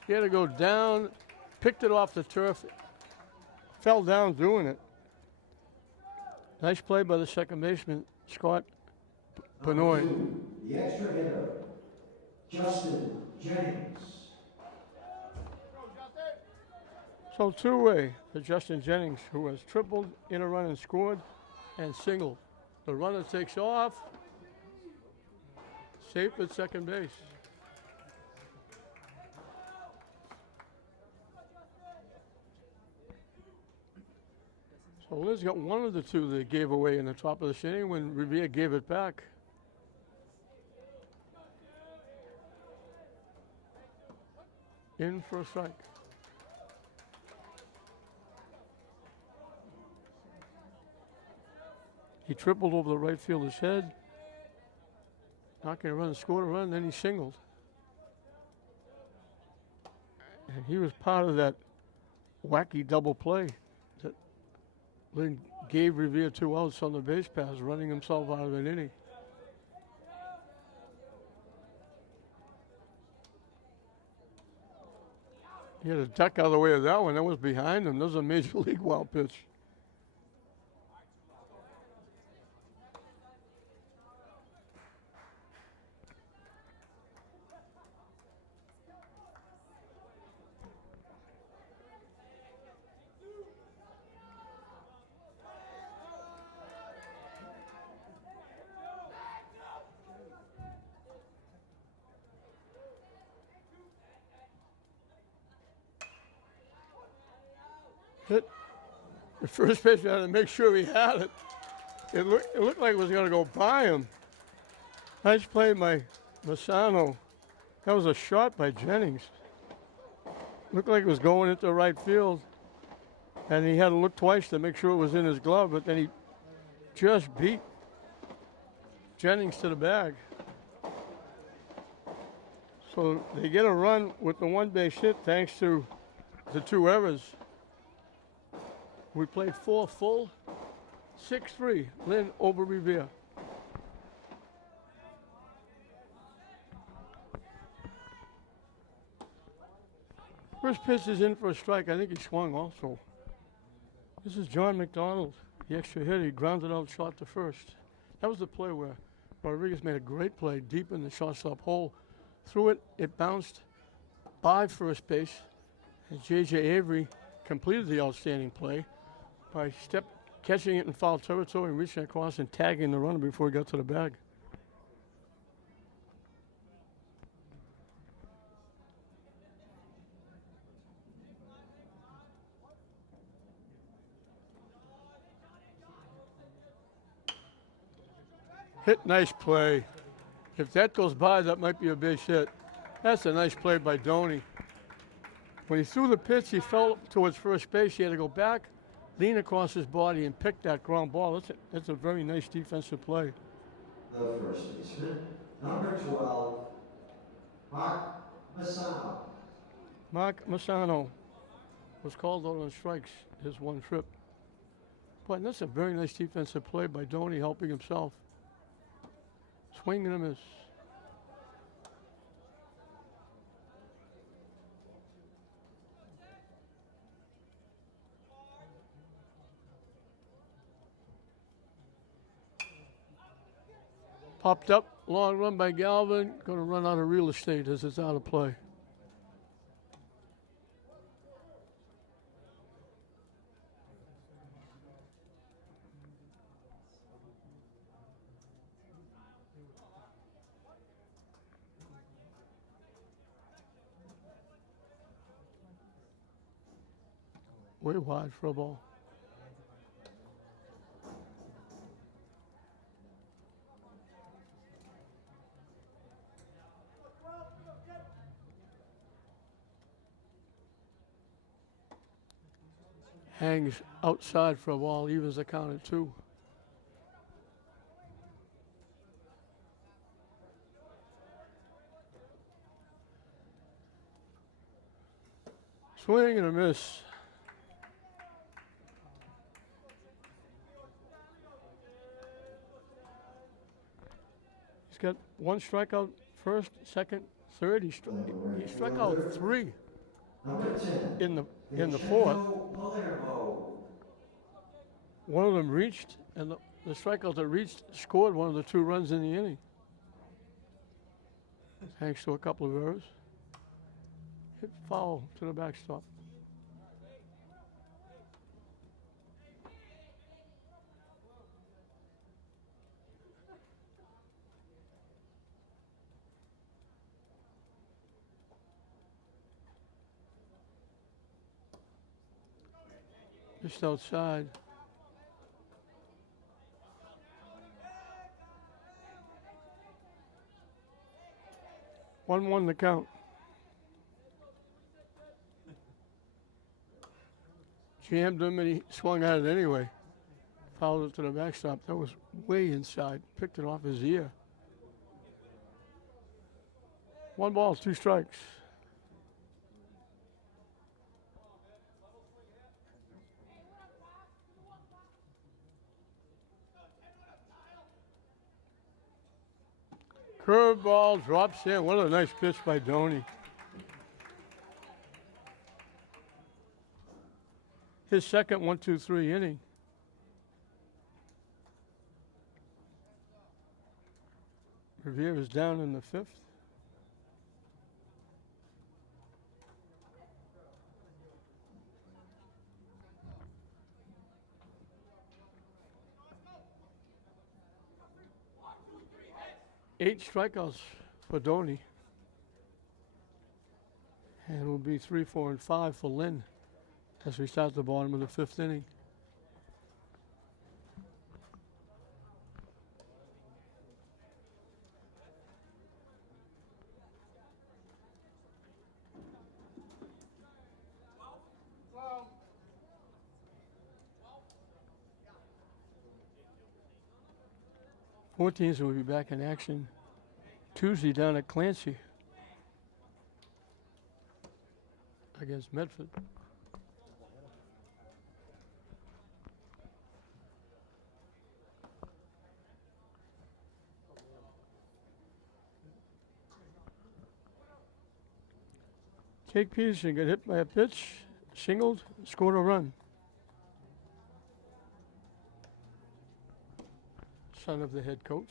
He had to go down, picked it off the turf, fell down doing it. Nice play by the second baseman, Scott Benoit. The extra hitter, Justin Jennings. So two-way for Justin Jennings, who has tripled in a run and scored, and singled. The runner takes off. Safe at second base. So Lynn's got one of the two they gave away in the top of the inning when Revere gave it back. In for a strike. He tripled over the right fielder's head. Not going to run, scored a run, then he singled. And he was part of that wacky double play that Lynn gave Revere 2 outs on the base pass, running himself out of an inning. He had a duck out of the way of that one. That was behind him. That was a major league wild pitch. Hit. The first baseman had to make sure he had it. It looked like it was going to go by him. Nice play by Massano. That was a shot by Jennings. Looked like it was going into right field. And he had to look twice to make sure it was in his glove, but then he just beat Jennings to the bag. So they get a run with the one base hit thanks to the 2 errors. We played 4 full, 6-3, Lynn over Revere. First pitch is in for a strike. I think he swung also. This is John McDonald, the extra hitter. He grounded out shot to first. That was the play where Rodriguez made a great play deep in the shortstop hole. Threw it, it bounced by first base, and J.J. Avery completed the outstanding play by catching it in foul territory and reaching across and tagging the runner before he got to the bag. Hit, nice play. If that goes by, that might be a base hit. That's a nice play by Doney. When he threw the pitch, he fell towards first base. He had to go back, lean across his body, and pick that ground ball. That's a very nice defensive play. The first baseman, number 12, Mark Massano. Mark Massano was called out on strikes his one trip. But that's a very nice defensive play by Doney, helping himself. Swing and a miss. Popped up, long run by Galvin. Going to run out of real estate as it's out of play. Way wide for a ball. Hangs outside for a ball, evens the count at 2. Swing and a miss. He's got one strikeout first, second, third. He struck out 3 Number 10, in the fourth. Palermo. One of them reached, and the strikeout that reached scored one of the 2 runs in the inning. Thanks to a couple of errors. Hit foul to the backstop. Just outside. One the count. Jammed him and he swung at it anyway. Fouled it to the backstop. That was way inside. Picked it off his ear. 1 ball, 2 strikes. Curveball drops in. What a nice pitch by Doney. His second 1-2-3 inning. Revere is down in the 5th. Eight strikeouts for Doney. And it will be 3, 4, and 5 for Lynn as we start the bottom of the 5th inning. Well, 14's will be back in action Tuesday down at Clancy against Medford. Jake Peterson got hit by a pitch, singled, scored a run. Son of the head coach.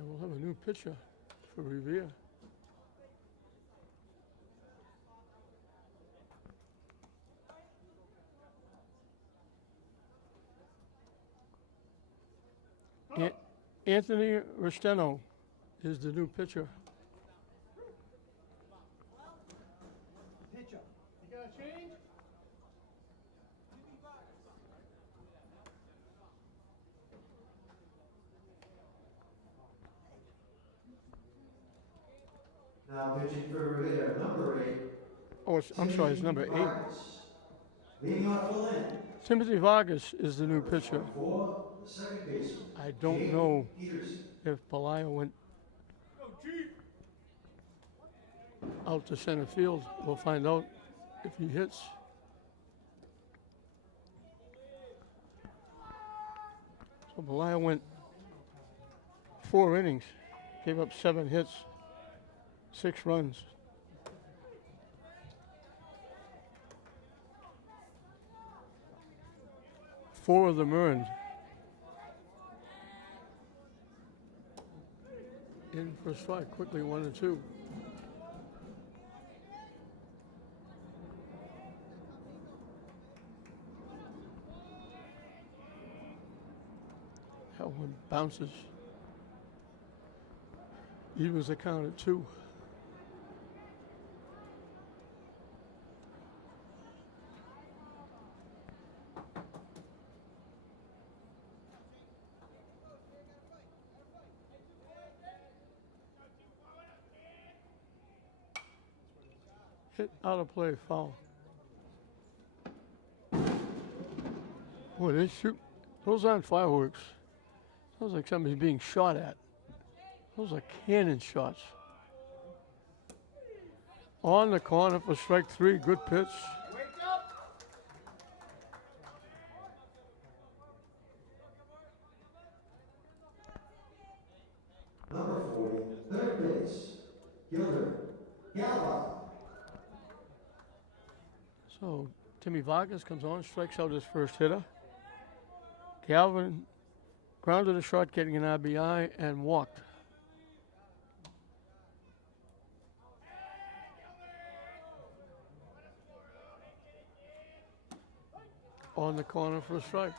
And we'll have a new pitcher for Revere. Anthony Resteno is the new pitcher. Pitcher. You got a change? Now pitching for Rivera, number 8. Oh, I'm sorry, it's number 8. Vargas. Leading off for Lynn. Timothy Vargas is the new pitcher. For the second baseman. I don't know Peterson. if Pelayo went out to center field. We'll find out if he hits. So Pelayo went 4 innings, gave up 7 hits, 6 runs. Four of them earned. In for a strike, quickly 1-2. That one bounces. Evens the count at 2. Hit out of play, foul. Boy, they shoot. Those aren't fireworks. Sounds like somebody's being shot at. Those are cannon shots. On the corner for strike 3. Good pitch. Wake up! Number 40, third base. Gilder. Gallup. So Timmy Vargas comes on, strikes out his first hitter. Calvin grounded a shot, getting an RBI, and walked. On the corner for a strike.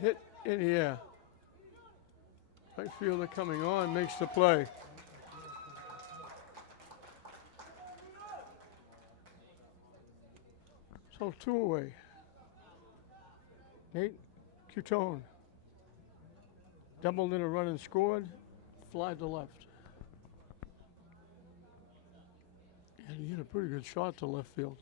Hit in the air. Right fielder coming on, makes the play. So 2 away. Nate Cutone. Doubled in a run and scored. Fly to left. And he hit a pretty good shot to left field.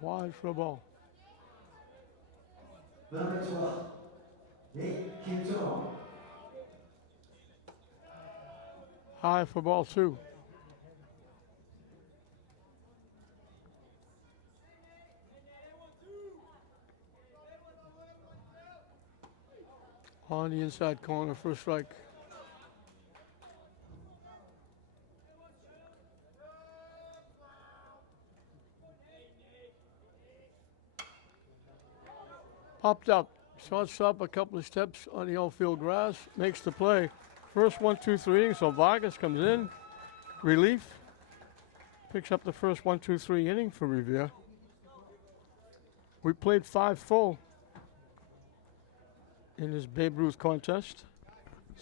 Wide for a ball. Number 12, Nate Quintone. High for ball 2. On the inside corner for a strike. Popped up, shortstop a couple of steps on the outfield grass, makes the play. First 1-2-3 inning, so Vargas comes in, relief, picks up the first 1-2-3 inning for Revere. We played 5 full in this Babe Ruth contest.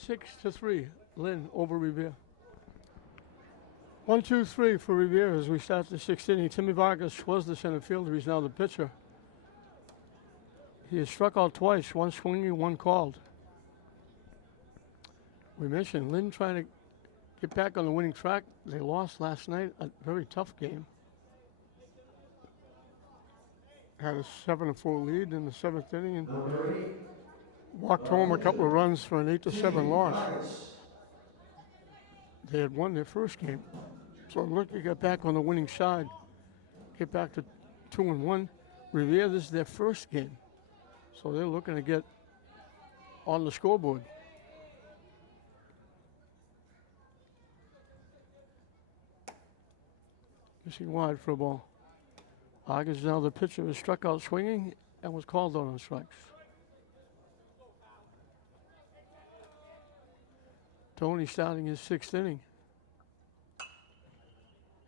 6-3, Lynn over Revere. 1-2-3 for Revere as we start the 6th inning. Timmy Vargas was the center fielder, he's now the pitcher. He has struck out twice, 1 swinging, 1 called. We mentioned Lynn trying to get back on the winning track. They lost last night, a very tough game. Had a 7-4 lead in the 7th inning and walked home a couple of runs for an 8-7 loss. They had won their first game. So look, you got back on the winning side. Get back to 2-1. Revere, this is their first game. So they're looking to get on the scoreboard. Missing wide for a ball. Argus now the pitcher is struck out swinging and was called on strikes. Tony starting his 6th inning.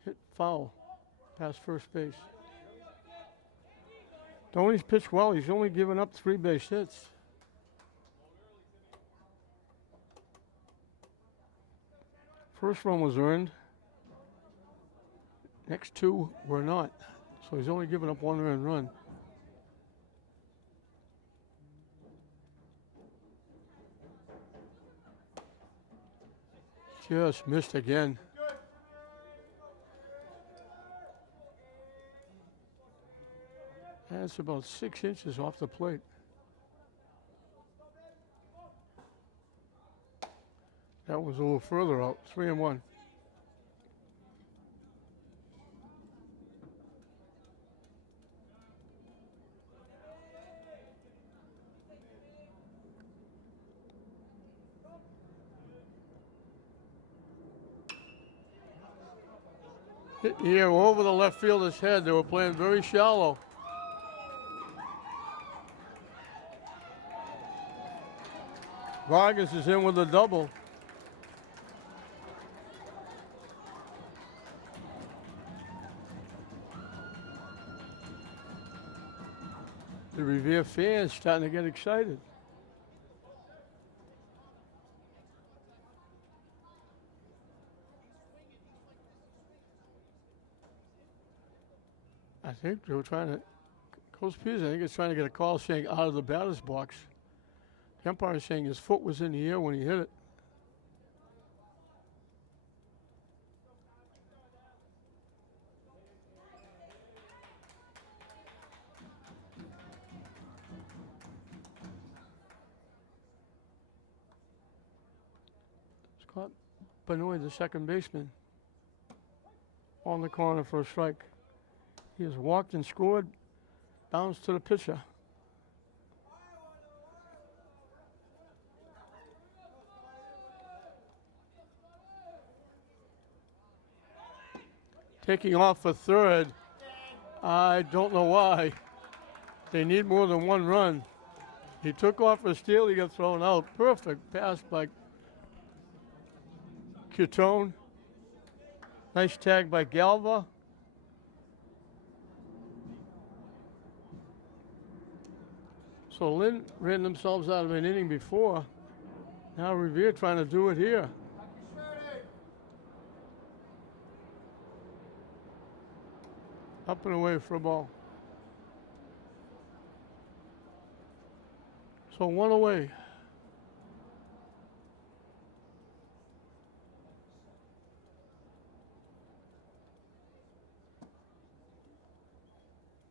Hit foul past first base. Tony's pitched well. He's only given up 3 base hits. First run was earned. Next 2 were not. So he's only given up 1 earned run. Just missed again. That's about 6 inches off the plate. That was a little further out. 3-1. Hit here over the left fielder's head. They were playing very shallow. Vargas is in with a double. The Revere fans starting to get excited. I think they were trying to, Coach Peters, I think is trying to get a call saying out of the batter's box. The umpire is saying his foot was in the air when he hit it. Scott Benoit, the second baseman, on the corner for a strike. He has walked and scored. Bounce to the pitcher. Taking off for third. I don't know why. They need more than 1 run. He took off for a steal. He got thrown out. Perfect pass by Cutone. Nice tag by Galva. So Lynn ran themselves out of an inning before. Now Revere trying to do it here. Up and away for a ball. So 1 away.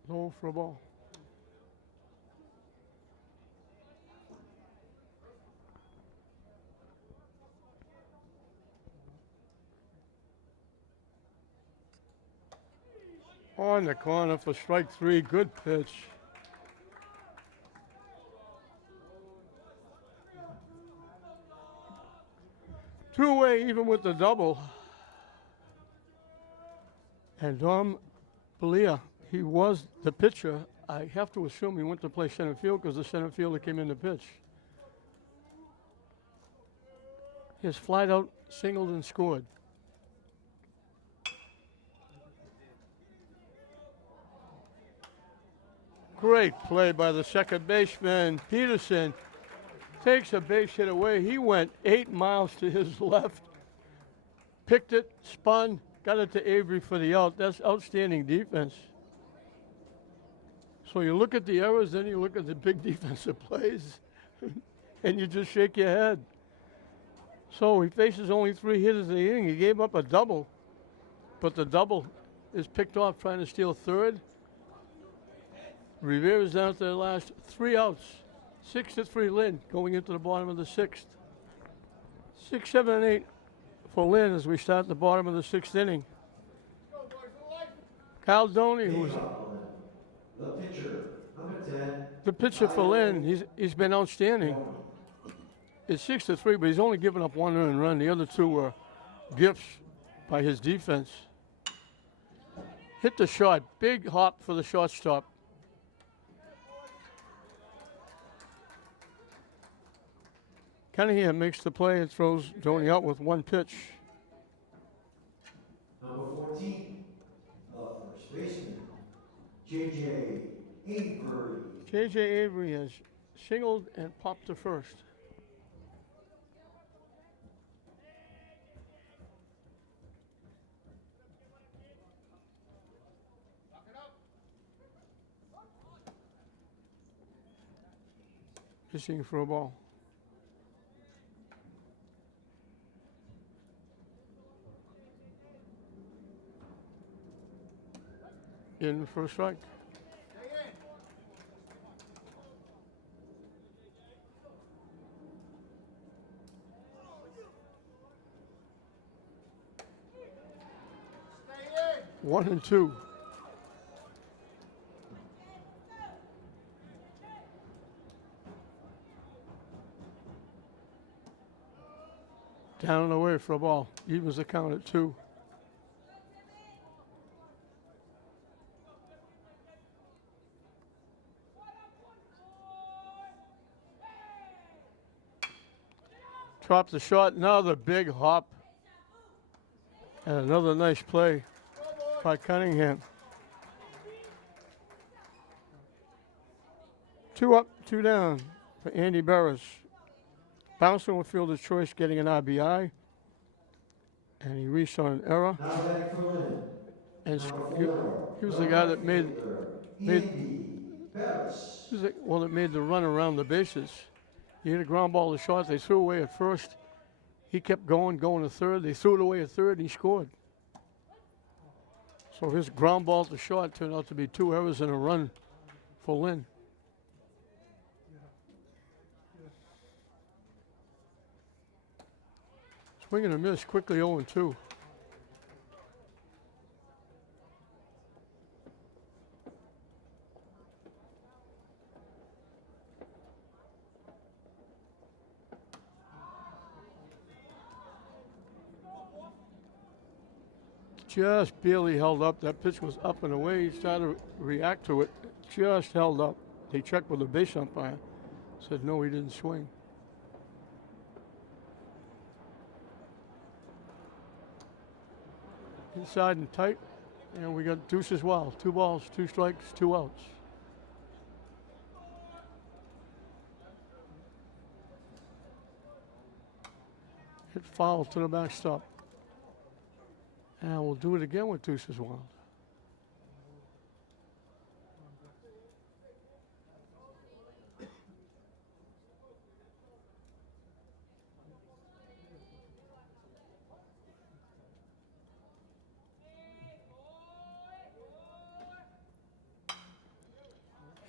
Low for a ball. On the corner for strike 3. Good pitch. Two-way even with the double. And Dom Belia, he was the pitcher. I have to assume he went to play center field because the center fielder came in to pitch. He has flied out, singled, and scored. Great play by the second baseman. Peterson takes a base hit away. He went 8 miles to his left, picked it, spun, got it to Avery for the out. That's outstanding defense. So you look at the errors, then you look at the big defensive plays, and you just shake your head. So he faces only 3 hitters in the inning. He gave up a double, but the double is picked off trying to steal third. Revere is down to their last 3 outs. 6-3 Lynn going into the bottom of the 6th. 6, 7, and 8 for Lynn as we start the bottom of the 6th inning. Kyle Doney, who's The pitcher, The pitcher for Lynn, he's been outstanding. It's 6-3, but he's only given up one earned run. The other two were gifts by his defense. Hit the shot. Big hop for the shortstop. Cunningham makes the play and throws Doney out with one pitch. Number 14, the first baseman, J.J. Avery. J.J. Avery has singled and popped to first. Pitching for a ball. In for a strike. Stay in. 1-2. Down and away for a ball. Evens the count at 2. Dropped the shot. Another big hop. And another nice play by Cunningham. 2 up, 2 down for Andy Barris. Bouncing with fielder's choice, getting an RBI. And he reached on an error. Now batting for Lynn. And Number he 4, was the guy that made Andy Barris. he was the one that made the run around the bases. He hit a ground ball to short. They threw away at first. He kept going to third. They threw it away at third, and he scored. So his ground ball to short turned out to be 2 errors and a run for Lynn. Swing and a miss, quickly 0-2. Just barely held up. That pitch was up and away. He started to react to it. Just held up. They checked with the base umpire. Said no, he didn't swing. Inside and tight. And we got deuce as well. 2 balls, 2 strikes, 2 outs. Hit foul to the backstop. And we'll do it again with deuces wild.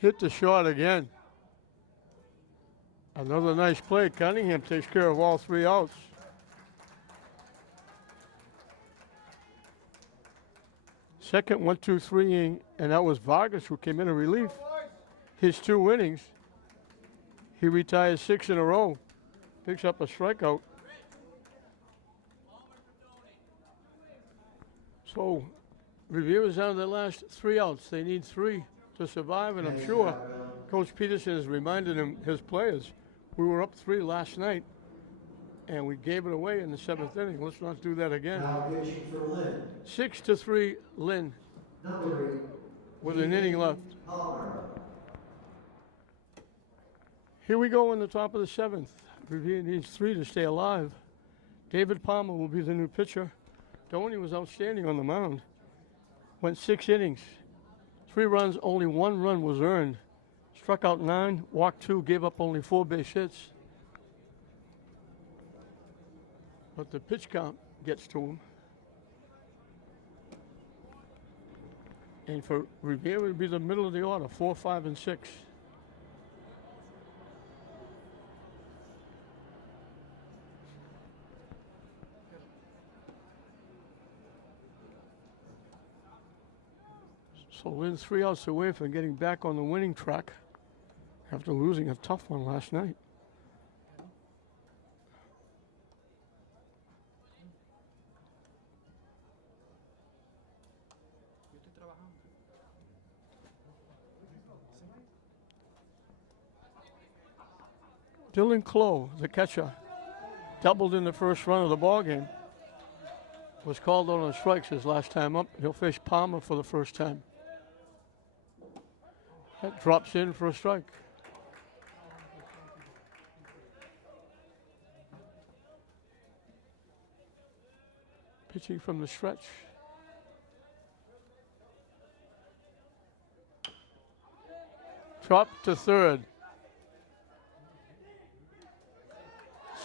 Hit the shot again. Another nice play. Cunningham takes care of all 3 outs. Second 1-2-3 inning, and that was Vargas who came in relief. His 2 innings, he retires 6 in a row. Picks up a strikeout. So Revere is down to their last 3 outs. They need 3 to survive, and I'm sure Coach Peterson has reminded his players, we were up 3 last night, and we gave it away in the 7th inning. Let's not do that again. Now pitching for Lynn. 6-3 Lynn Number 8, with an inning left. Palmer. Here we go in the top of the 7th. Revere needs 3 to stay alive. David Palmer will be the new pitcher. Doney was outstanding on the mound. Went 6 innings. 3 runs, only 1 run was earned. Struck out 9, walked 2, gave up only 4 base hits. But the pitch count gets to him. And for Revere, it would be the middle of the order, 4, 5, and 6. So Lynn's 3 outs away from getting back on the winning track. after losing a tough one last night. Dylan Clough, the catcher, doubled in the first run of the ball game. Was called out on strikes his last time up. He'll face Palmer for the first time. That drops in for a strike. Pitching from the stretch. Drop to third.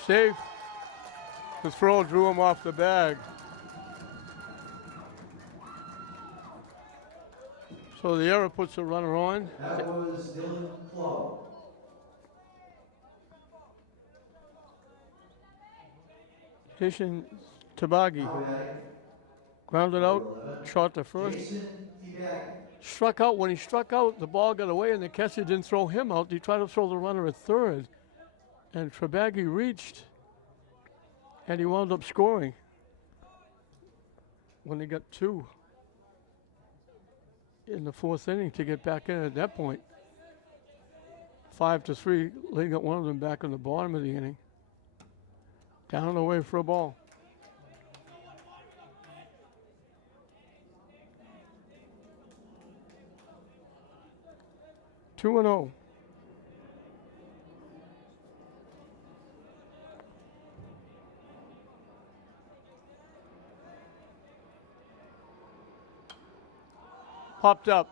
Safe. The throw drew him off the bag. So the error puts a runner on. That was Dylan Clough. Jason Tabagi Now batting, grounded number out, 11, shot to first. Jason Tibagi. Struck out. When he struck out, the ball got away and the catcher didn't throw him out. He tried to throw the runner at third. And Tabagi reached and he wound up scoring when they got two in the fourth inning to get back in at that point. 5-3. Lynn got one of them back in the bottom of the inning. Down and away for a ball. Two and 0. Popped up.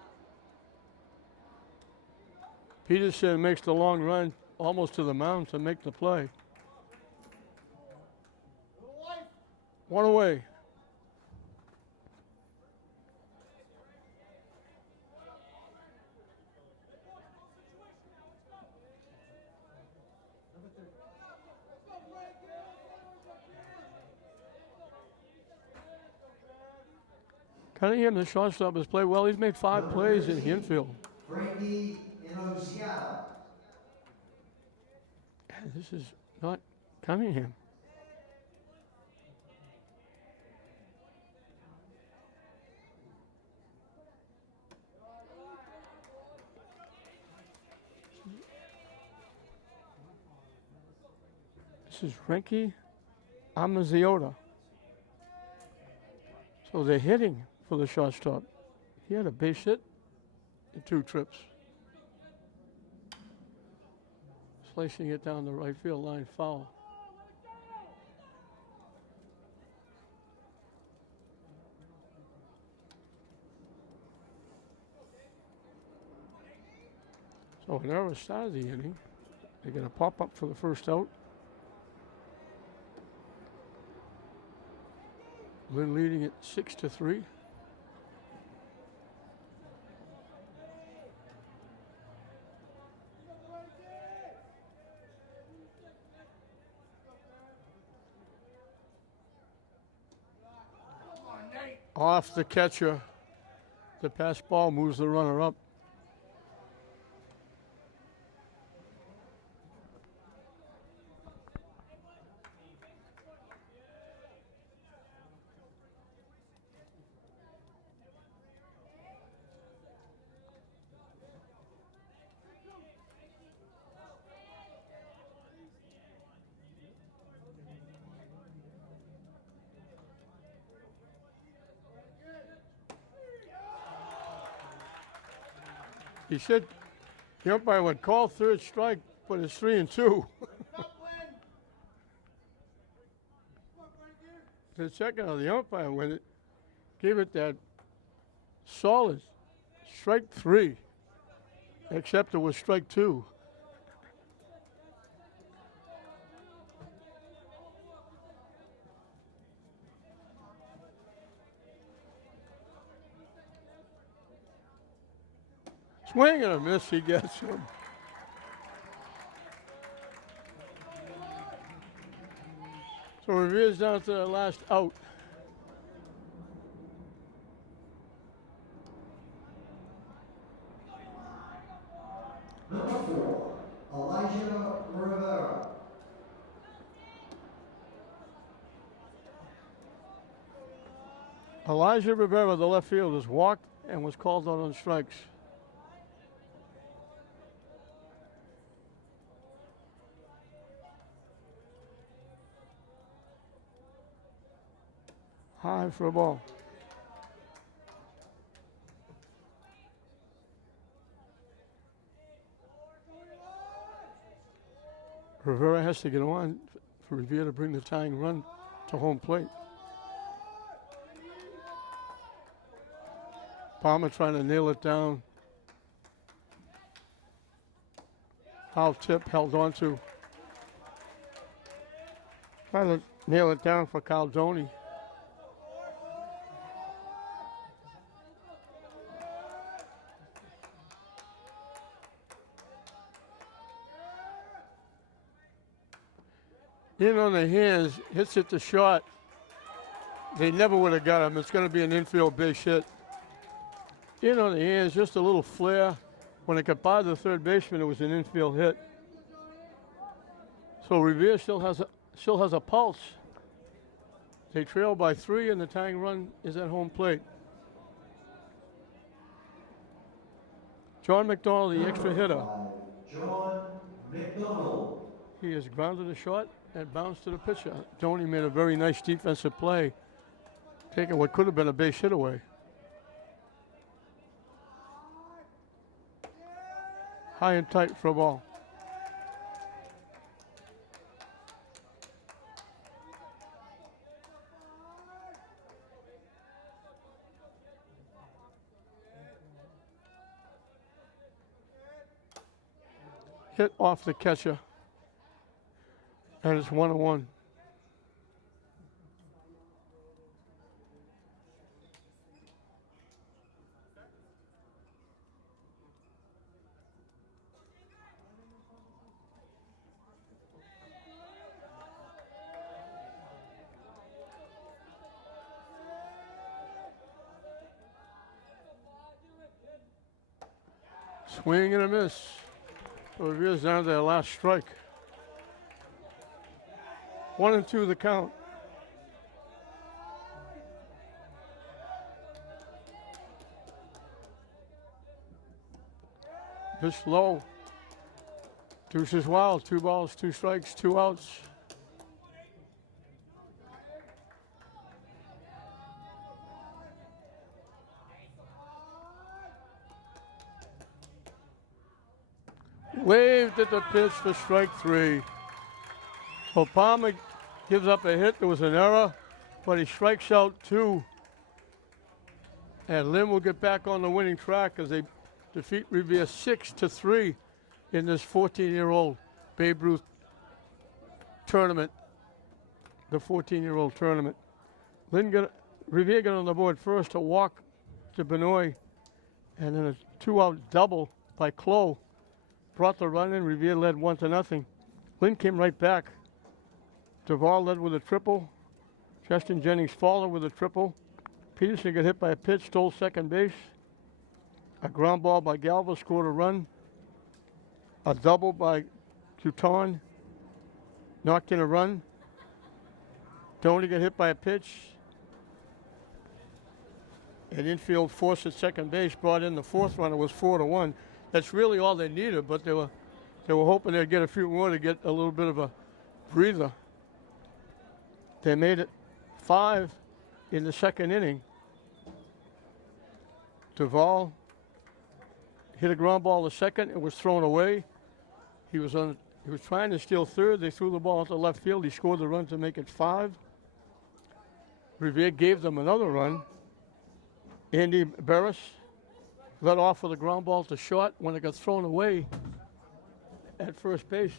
Peterson makes the long run almost to the mound to make the play. One away. Cunningham, the shortstop, has played well. He's made 5 plays in the infield. Frankie Inozia. And this is not Cunningham. This is Renki Amaziota. So they're hitting for the shortstop. He had a base hit in 2 trips. Slicing it down the right field line, foul. So an error started the inning. They're going to pop up for the first out. Lynn leading it 6-3. Off the catcher. The pass ball moves the runner up. He said the umpire would call third strike, but it's 3-2. The second of the umpire when it gave it that solid strike 3, except it was strike 2. Swing and a miss, he gets him. So Revere's down to the last out. Number 24, Elijah Rivera. Elijah Rivera, the left fielder, walked and was called out on strikes. High for a ball. Rivera has to get on for Revere to bring the tying run to home plate. Palmer trying to nail it down. Foul tip held on to. Trying to nail it down for Caldoni. In on the hands, hits it to short. They never would have got him. It's going to be an infield base hit. In on the hands, just a little flare. When it got by the third baseman, it was an infield hit. So Revere still has a pulse. They trail by 3, and the tying run is at home plate. John McDonald, the extra hitter. John McDonald. He has grounded a shot and bounced to the pitcher. Tony made a very nice defensive play, taking what could have been a base hit away. High and tight for a ball. Hit off the catcher. And it's 1-1. Swing and a miss. Revere's down to their last strike. 1-2 the count. Pitch low. Deuces wild. 2 balls, 2 strikes, 2 outs. Waved at the pitch for strike 3. Well, Palmer gives up a hit. There was an error, but he strikes out 2. And Lynn will get back on the winning track as they defeat Revere 6-3 in this 14-year-old Babe Ruth tournament, the 14-year-old tournament. Revere got on the board first to walk to Benoit, and then a 2-out double by Clough brought the run in. Revere led 1-0. Lynn came right back. Duvall led with a triple. Justin Jennings followed with a triple. Peterson got hit by a pitch, stole second base. A ground ball by Galva scored a run. A double by Couton knocked in a run. Tony got hit by a pitch. An infield force at second base brought in the 4th runner. Was 4-1. That's really all they needed, but they were hoping they'd get a few more to get a little bit of a breather. They made it 5 in the 2nd inning. Duvall hit a ground ball to second. It was thrown away. He was trying to steal third. They threw the ball to left field. He scored the run to make it 5. Revere gave them another run. Andy Barris led off with a ground ball to short. When it got thrown away at first base,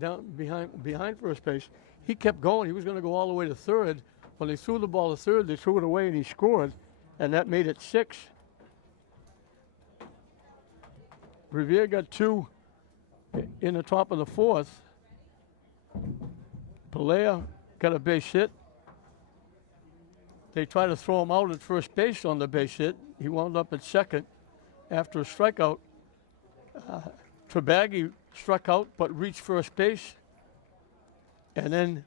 down behind first base, he kept going. He was going to go all the way to third. When they threw the ball to third, they threw it away and he scored, and that made it 6. Revere got 2 in the top of the 4th. Pelea got a base hit. They tried to throw him out at first base on the base hit. He wound up at second after a strikeout. Trabaggi struck out but reached first base. And then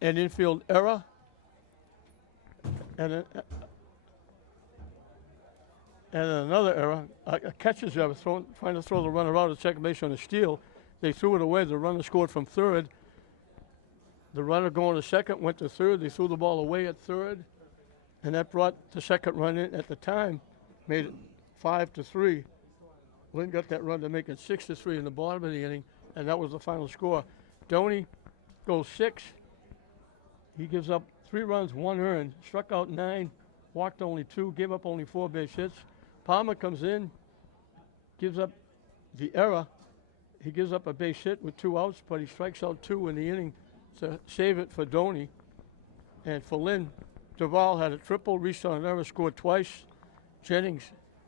an infield error. And another error, a catcher's error, trying to throw the runner out at second base on a steal. They threw it away. The runner scored from third. The runner going to second went to third. They threw the ball away at third. And that brought the second run in at the time, made it 5-3. Lynn got that run to make it 6-3 in the bottom of the inning, and that was the final score. Doney goes 6. He gives up 3 runs, 1 earned, struck out 9, walked only 2, gave up only 4 base hits. Palmer comes in, gives up the error. He gives up a base hit with 2 outs, but he strikes out 2 in the inning to save it for Doney. And for Lynn, Duvall had a triple, reached on an error, scored twice. Jennings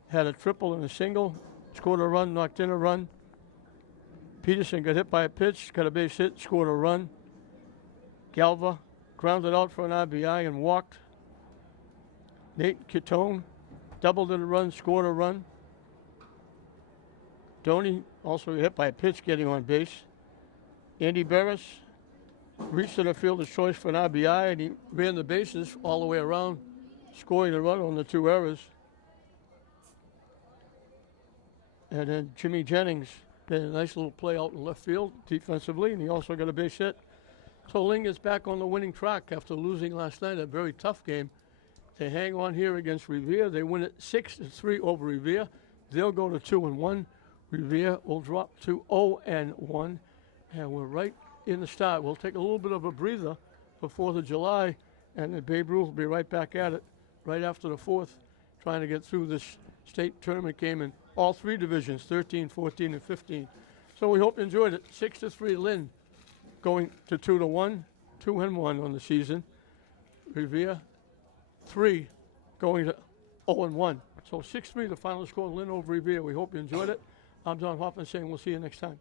had a triple and a single, scored a run, knocked in a run. Peterson got hit by a pitch, got a base hit, scored a run. Galva grounded out for an RBI and walked. Nate Catone doubled in a run, scored a run. Doney also hit by a pitch getting on base. Andy Barris reached to the fielder's choice for an RBI, and he ran the bases all the way around, scoring a run on the 2 errors. And then Jimmy Jennings did a nice little play out in left field defensively, and he also got a base hit. So Lynn is back on the winning track after losing last night, a very tough game. They hang on here against Revere. They win it 6-3 over Revere. They'll go to 2-1. Revere will drop to 0-1, and we're right in the start. We'll take a little bit of a breather for 4th of July, and then Babe Ruth will be right back at it right after the 4th, trying to get through this state tournament game in all 3 divisions, 13, 14, and 15. So we hope you enjoyed it. 6-3 Lynn going to 2-1, 2-1 on the season. Revere 3 going to 0-1. So 6-3 the final score, Lynn over Revere. We hope you enjoyed it. I'm John Hoffman saying we'll see you next time.